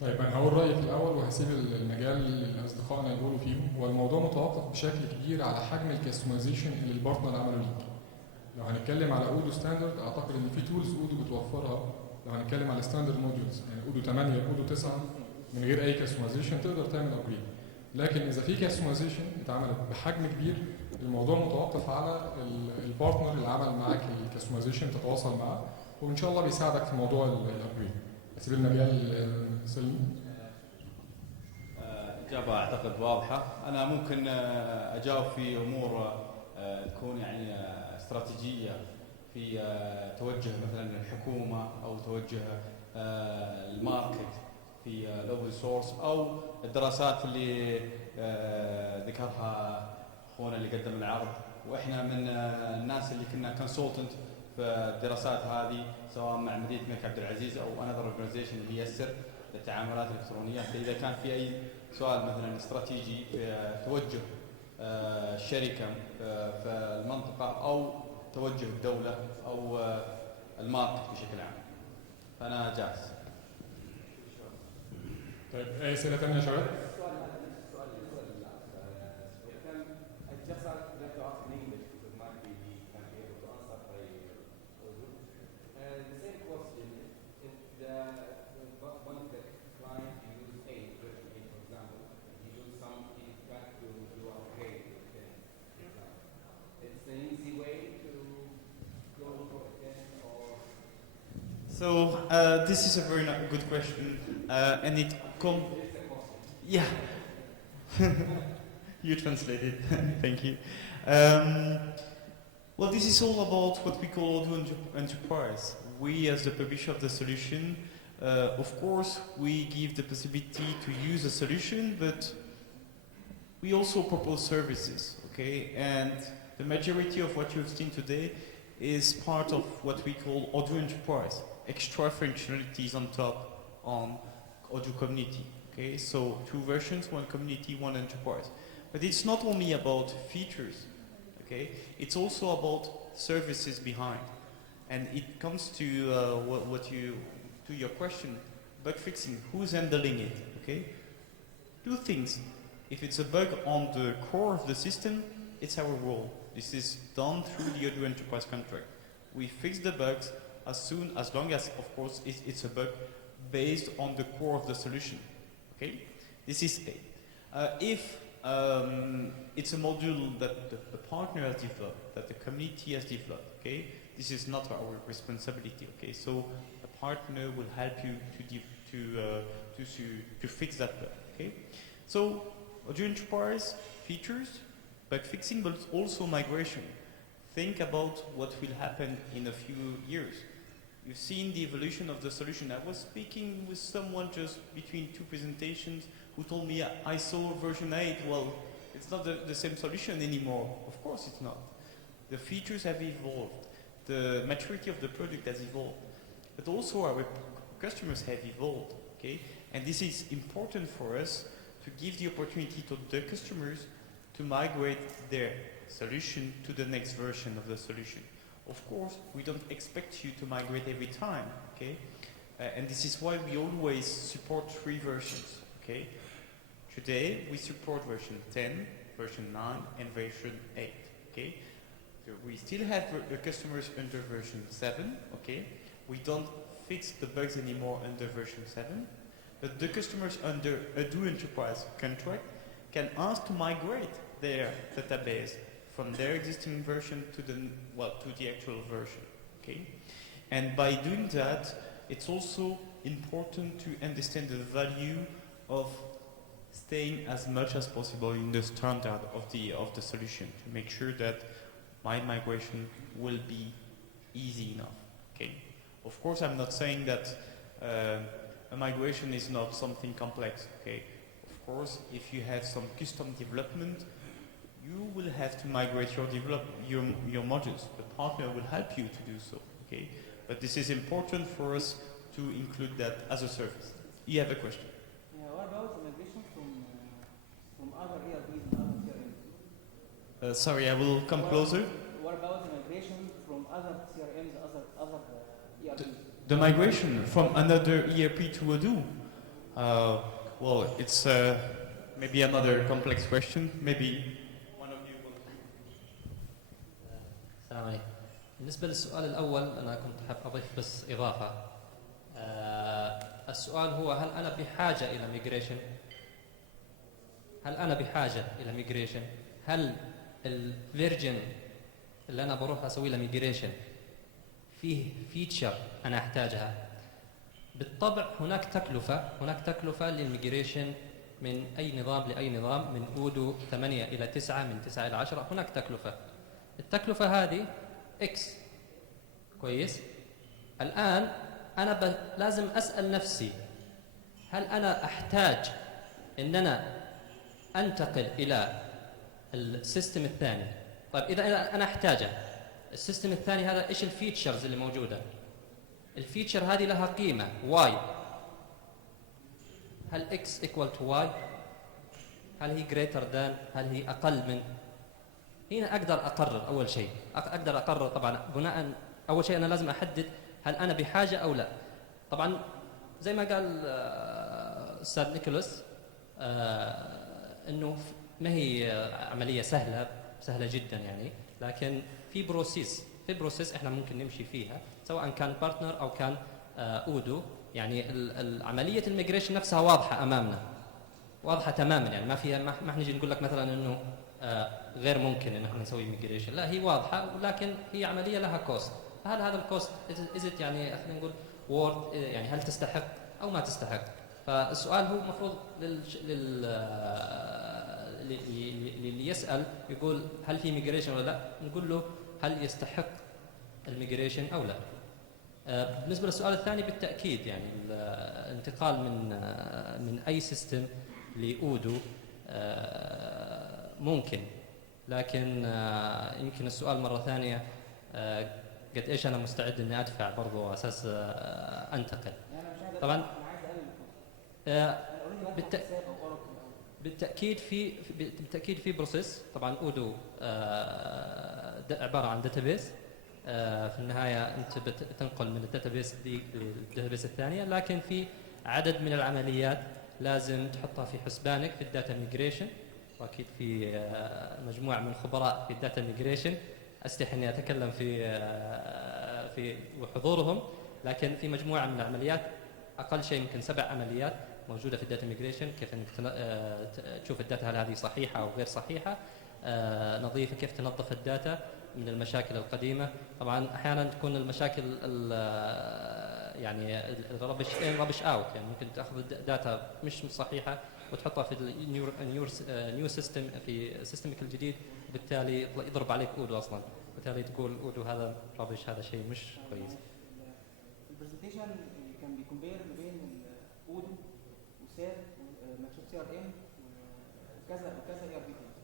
طيب انا هقول رايي في الاول وهسيب المجال لاصدقائنا يقولوا فيهم. هو الموضوع متوقف بشكل كبير على حجم الكستمايزيشن اللي البارتنر عمله ليك. لو هنتكلم على اودو ستاندرد، اعتقد ان في تولز اودو بتوفرها. لو هنتكلم على ستاندرد موديولز يعني اودو 8 اودو 9 من غير اي كستمايزيشن تقدر تعمل ابجريد. لكن اذا في كستمايزيشن اتعملت بحجم كبير، الموضوع متوقف على البارتنر اللي عمل معاك الكستمايزيشن، تتواصل معاه وان شاء الله بيساعدك في موضوع الابجريد. اسيب المجال سليم. إجابة أعتقد واضحة. أنا ممكن أجاوب في أمور تكون يعني استراتيجية في توجه مثلا الحكومة أو توجه الماركت في الأوبن سورس أو الدراسات اللي ذكرها أخونا اللي قدم العرض. وإحنا من الناس اللي كنا كونسلتنت في الدراسات هذه، سواء مع مدينة الملك عبد العزيز أو another organization اللي ييسر للتعاملات الإلكترونية. فإذا كان في أي سؤال مثلا استراتيجي في توجه الشركة في المنطقة أو توجه الدولة أو الماركت بشكل عام، فأنا جاهز. طيب أي أسئلة ثانية يا شباب؟ So this is a very good question, and it comes. Yeah, you translated. Thank you. Well, this is all about what we call Odoo Enterprise. We, as the publisher of the solution, of course, we give the possibility to use a solution, but we also propose services. Okay, and the majority of what you've seen today is part of what we call Odoo Enterprise. Extra functionalities on top on Odoo Community. Okay, so 2 versions, 1 community, 1 enterprise. But it's not only about features. Okay, it's also about services behind, and it comes to to your question, bug fixing. Who's handling it? Okay, 2 things. If it's a bug on the core of the system, it's our role. This is done through the Odoo Enterprise contract. We fix the bugs as long as, of course, it's a bug based on the core of the solution. Okay, this is A. If It's a module that the partner has developed, that the community has developed. Okay, this is not our responsibility. Okay, so the partner will help you to fix that bug. Okay, so Odoo Enterprise features, bug fixing, but also migration. Think about what will happen in a few years. You've seen the evolution of the solution. I was speaking with someone just between two presentations who told me, I saw version 8. Well, it's not the same solution anymore. Of course it's not. The features have evolved. The maturity of the product has evolved. But also our customers have evolved. Okay? And this is important for us to give the opportunity to the customers to migrate their solution to the next version of the solution. Of course, we don't expect you to migrate every time, okay? And this is why we always support 3 versions, okay? Today, we support version 10, version 9, and version 8, okay? We still have the customers under version 7, okay? We don't fix the bugs anymore under version 7, but the customers under Odoo Enterprise contract can ask to migrate their database from their existing version to the actual version, okay? And by doing that, it's also important to understand the value of staying as much as possible in the standard of the solution to make sure that my migration will be easy enough, okay? Of course, I'm not saying that a migration is not something complex, okay? Of course, if you have some custom development, you will have to migrate your modules. The partner will help you to do so, okay? But this is important for us to include that as a service. You have a question? Yeah, what about migration from other ERPs and other CRMs? Sorry, I will come closer. What about the migration from other CRMs, other ERPs? The migration from another ERP to Odoo? Well, it's maybe another complex question. Maybe one of you will. السلام عليكم. بالنسبة للسؤال الأول أنا كنت حاب أضيف بس إضافة. السؤال هو هل أنا بحاجة إلى ميجريشن؟ هل أنا بحاجة إلى ميجريشن؟ هل الفيرجن اللي أنا بروح أسوي له ميجريشن فيه فيتشر أنا أحتاجها؟ بالطبع هناك تكلفة للميجريشن من أي نظام لأي نظام، من أودو 8 إلى 9، من 9 إلى 10، هناك تكلفة. التكلفة هذه إكس، كويس؟ الآن أنا لازم أسأل نفسي هل أنا أحتاج إن أنا أنتقل إلى السيستم الثاني؟ طيب إذا أنا أحتاجه، السيستم الثاني هذا إيش الفيتشرز اللي موجودة؟ الفيتشر هذه لها قيمة y. هل x equal to y؟ هل هي greater than؟ هل هي أقل من؟ هنا أقدر أقرر. أول شيء أقدر أقرر طبعا بناء، أول شيء أنا لازم أحدد هل أنا بحاجة أو لا. طبعا زي ما قال أستاذ نيكولاس إنه ما هي عملية سهلة جدا يعني، لكن في بروسيس إحنا ممكن نمشي فيها سواء كان بارتنر أو كان أودو. يعني عملية الميجريشن نفسها واضحة أمامنا، واضحة تماما، يعني ما نجي نقول لك مثلا إنه غير ممكن إن احنا نسوي ميجريشن، لا هي واضحة، ولكن هي عملية لها كوست. فهل هذا الكوست إزت يعني خلينا نقول وورد، يعني هل تستحق أو ما تستحق؟ فالسؤال هو المفروض اللي يسأل يقول هل في ميجريشن ولا لا، نقول له هل يستحق الميجريشن أو لا. بالنسبة للسؤال الثاني بالتأكيد يعني الانتقال من أي سيستم لأودو ممكن، لكن يمكن السؤال مرة ثانية قد إيش أنا مستعد إني أدفع برضو أساس أنتقل. طبعا بالتأكيد في بروسيس. طبعا أودو عبارة عن داتابيس، في النهاية أنت بتنقل من الداتابيس دي للداتابيس الثانية، لكن في عدد من العمليات لازم تحطها في حسبانك في الداتا ميجريشن، وأكيد في مجموعة من خبراء في الداتا ميجريشن أستحي إني أتكلم في حضورهم، لكن في مجموعة من العمليات أقل شيء يمكن 7 عمليات موجوده في الداتا ميجريشن، كيف انك تشوف الداتا هل هذه صحيحه او غير صحيحه، نظيفه، كيف تنظف الداتا من المشاكل القديمه. طبعا احيانا تكون المشاكل يعني الربش اوت، يعني ممكن تاخذ داتا مش صحيحه وتحطها في النيو سيستم في سيستمك الجديد، وبالتالي يضرب عليك اودو اصلا، وبالتالي تقول اودو هذا ربش، هذا شيء مش كويس. البرزنتيشن كان بيكمبير ما بين اودو وساب مايكروسوفت سي ار ام وكذا وكذا اي ار بي تاني،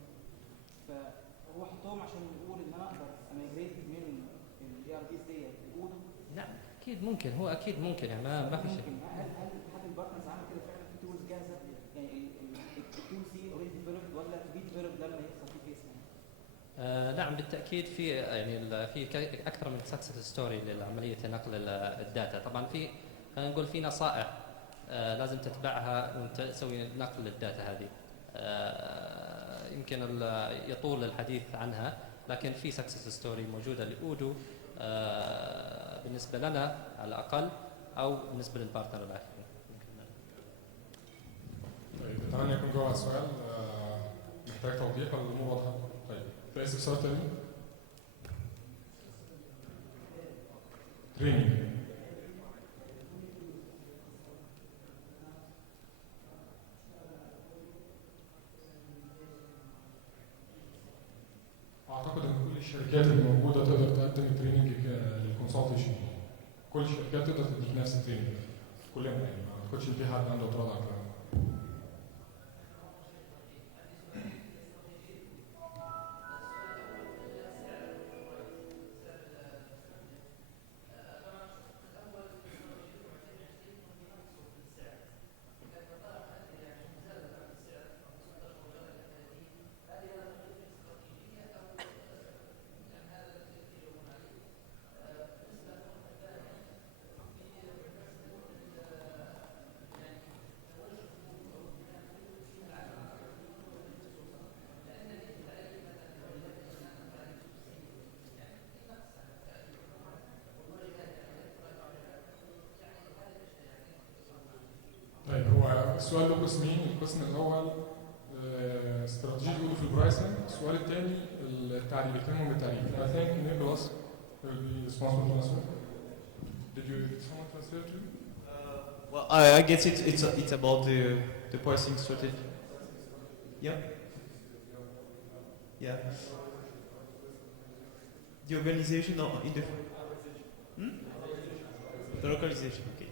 فهو حطهم عشان يقول ان انا اقدر اميجريت من الاي ار بيز ديت لاودو. نعم اكيد ممكن، هو اكيد ممكن، يعني ما في شيء. هل حد البارتنرز عمل كده فعلا في تولز جاهزه؟ يعني التولز دي اوريدي ديفلوبد ولا تو بي ديفلوبد لما يحصل في كيس؟ نعم بالتاكيد في، يعني في اكثر من سكسس ستوري لعمليه نقل الداتا. طبعا في، خلينا نقول في نصائح لازم تتبعها وانت تسوي نقل للداتا هذه. يمكن يطول الحديث عنها، لكن في سكسس ستوري موجوده لاودو بالنسبه لنا على الاقل، او بالنسبه للبارتنر الاخرين. طيب اتمنى يكون جوه السؤال محتاج توضيح ولا الامور واضحه؟ طيب في استفسار تاني؟ تريننج. اعتقد ان كل الشركات اللي موجوده تقدر تقدم التريننج للكونسلتيشن. كل الشركات تقدر تديك نفس التريننج كلنا، يعني ما اعتقدش ان في حد عنده اعتراض على الكلام ده. طيب هو السؤال له قسمين، القسم الاول استراتيجيه اودو في البرايسنج، السؤال الثاني التعريف، اهتمامهم بالتعريف. I think Nicholas will be responsible to answer. Did someone translate to you? Well, I guess it's about the pricing strategy. Yeah. Yeah. The organization in the the localization. Okay.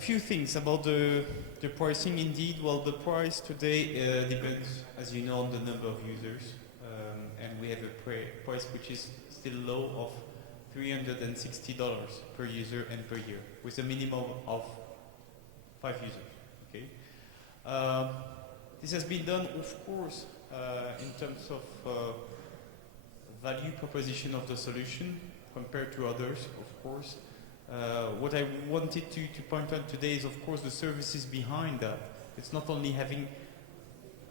A few things about the pricing. Indeed, well, the price today depends, as you know, on the number of users, and we have a price which is still low of $360 per user and per year, with a minimum of 5 users. Okay. This has been done, of course, in terms of value proposition of the solution compared to others, of course. What I wanted to point out today is, of course, the services behind that. It's not only having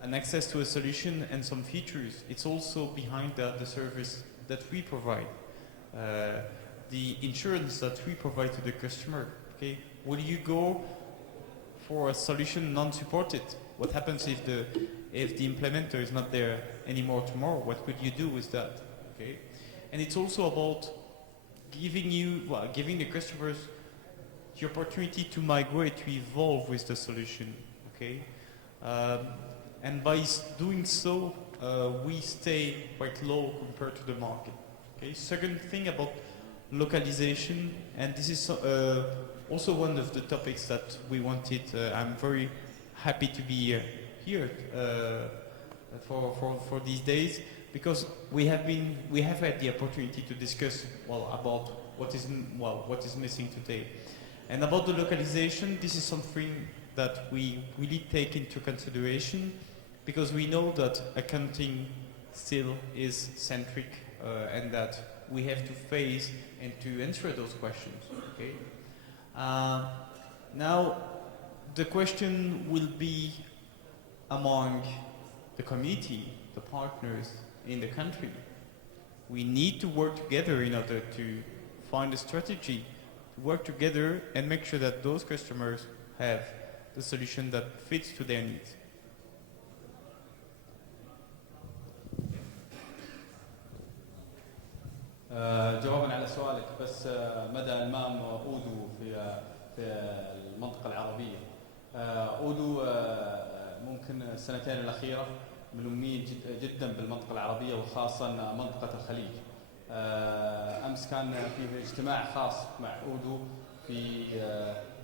an access to a solution and some features, it's also behind that the service that we provide. The insurance that we provide to the customer. Okay, will you go for a solution non-supported? What happens if the implementer is not there anymore tomorrow? What could you do with that? Okay, and it's also about giving the customers the opportunity to migrate, to evolve with the solution. Okay, and by doing so, we stay quite low compared to the market. Okay. Second thing about localization, and this is also one of the topics that we wanted. I'm very happy to be here for these days, because we have had the opportunity to discuss about what is missing today, and about the localization. This is something that we really take into consideration, because we know that accounting still is centric. And that we have to face and to answer those questions. Okay. Now, the question will be among the community, the partners in the country. We need to work together in order to find a strategy, to work together and make sure that those customers have the solution that fits to their needs. جوابا على سؤالك بس مدى المام اودو في المنطقه العربيه. اودو ممكن السنتين الاخيره ملمين جدا بالمنطقه العربيه وخاصه منطقه الخليج. امس كان فيه اجتماع خاص مع اودو في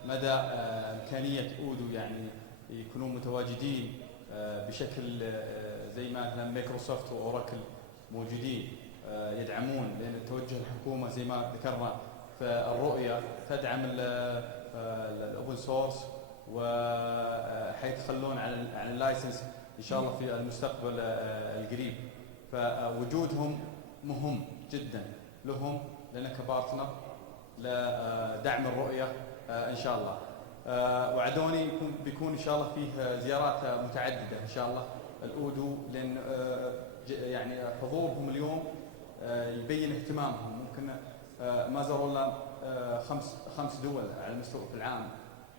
مدى امكانيه اودو يعني يكونون متواجدين بشكل زي ما مثلا مايكروسوفت واوراكل موجودين يدعمون، لان توجه الحكومه زي ما ذكرنا في الرؤيه تدعم الاوبن سورس وحيتخلون عن اللايسنس ان شاء الله في المستقبل القريب. فوجودهم مهم جدا لهم لنا كبارتنر لدعم الرؤيه ان شاء الله. وعدوني بيكون ان شاء الله فيه زيارات متعدده ان شاء الله الاودو، لان يعني حضورهم اليوم يبين اهتمامهم. ممكن ما زاروا الا 5 دول على المستوى في العام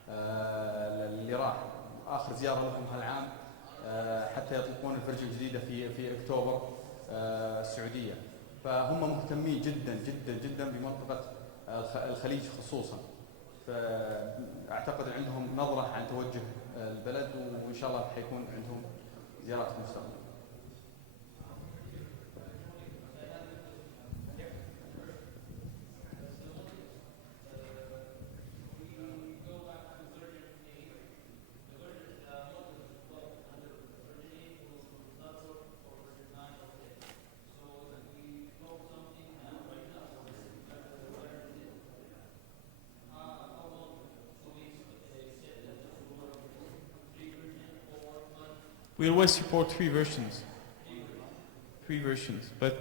اللي راح. اخر زياره لهم هالعام حتى يطلقون الفرجه الجديده في اكتوبر السعوديه. فهم مهتمين جدا جدا جدا بمنطقه الخليج خصوصا. فاعتقد عندهم نظره عن توجه البلد، وان شاء الله حيكون عندهم زيارات في المستقبل. We always support 3 versions. 3 versions, but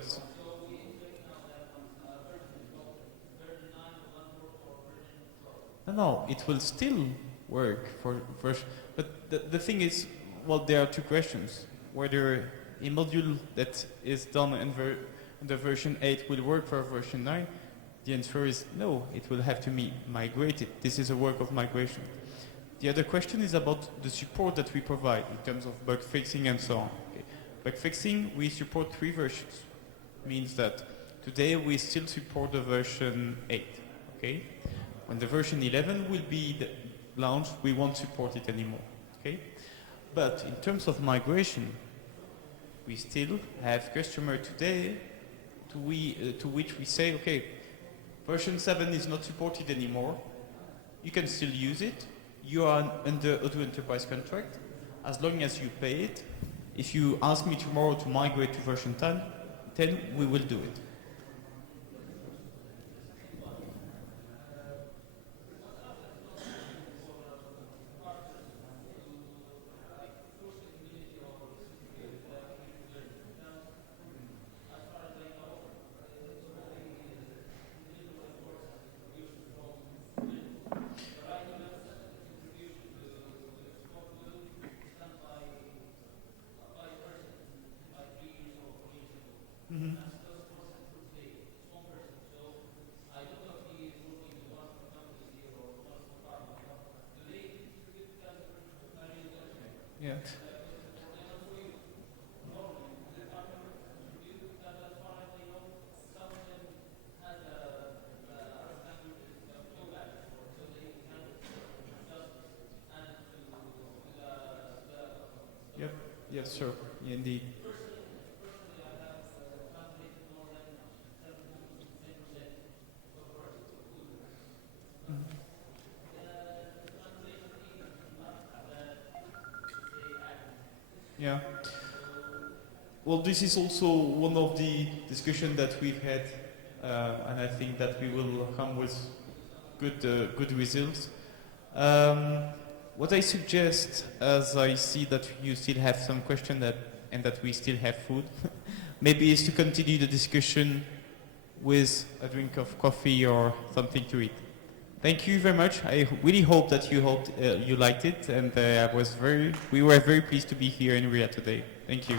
no, it will still work for version. But the thing is, well, there are 2 questions: whether a module that is done under version 8 will work for version 9. The answer is no. It will have to be migrated. This is a work of migration. The other question is about the support that we provide in terms of bug fixing and so on. Okay. Bug fixing, we support 3 versions. Means that today we still support the version 8. Okay. When the version 11 will be launched, we won't support it anymore. Okay. But in terms of migration, we still have customers today to which we say, okay, version 7 is not supported anymore. You can still use it. You are under Odoo Enterprise contract. As long as you pay it, if you ask me tomorrow to migrate to version 10, we will do it. Yeah. Yep. Yes, sure. Indeed. Yeah. Well, this is also one of the discussions that we've had, and I think that we will come with good results. What I suggest, as I see that you still have some questions and that we still have food, maybe is to continue the discussion with a drink of coffee or something to eat. Thank you very much. I really hope that you liked it, and we were very pleased to be here in Riyadh today. Thank you.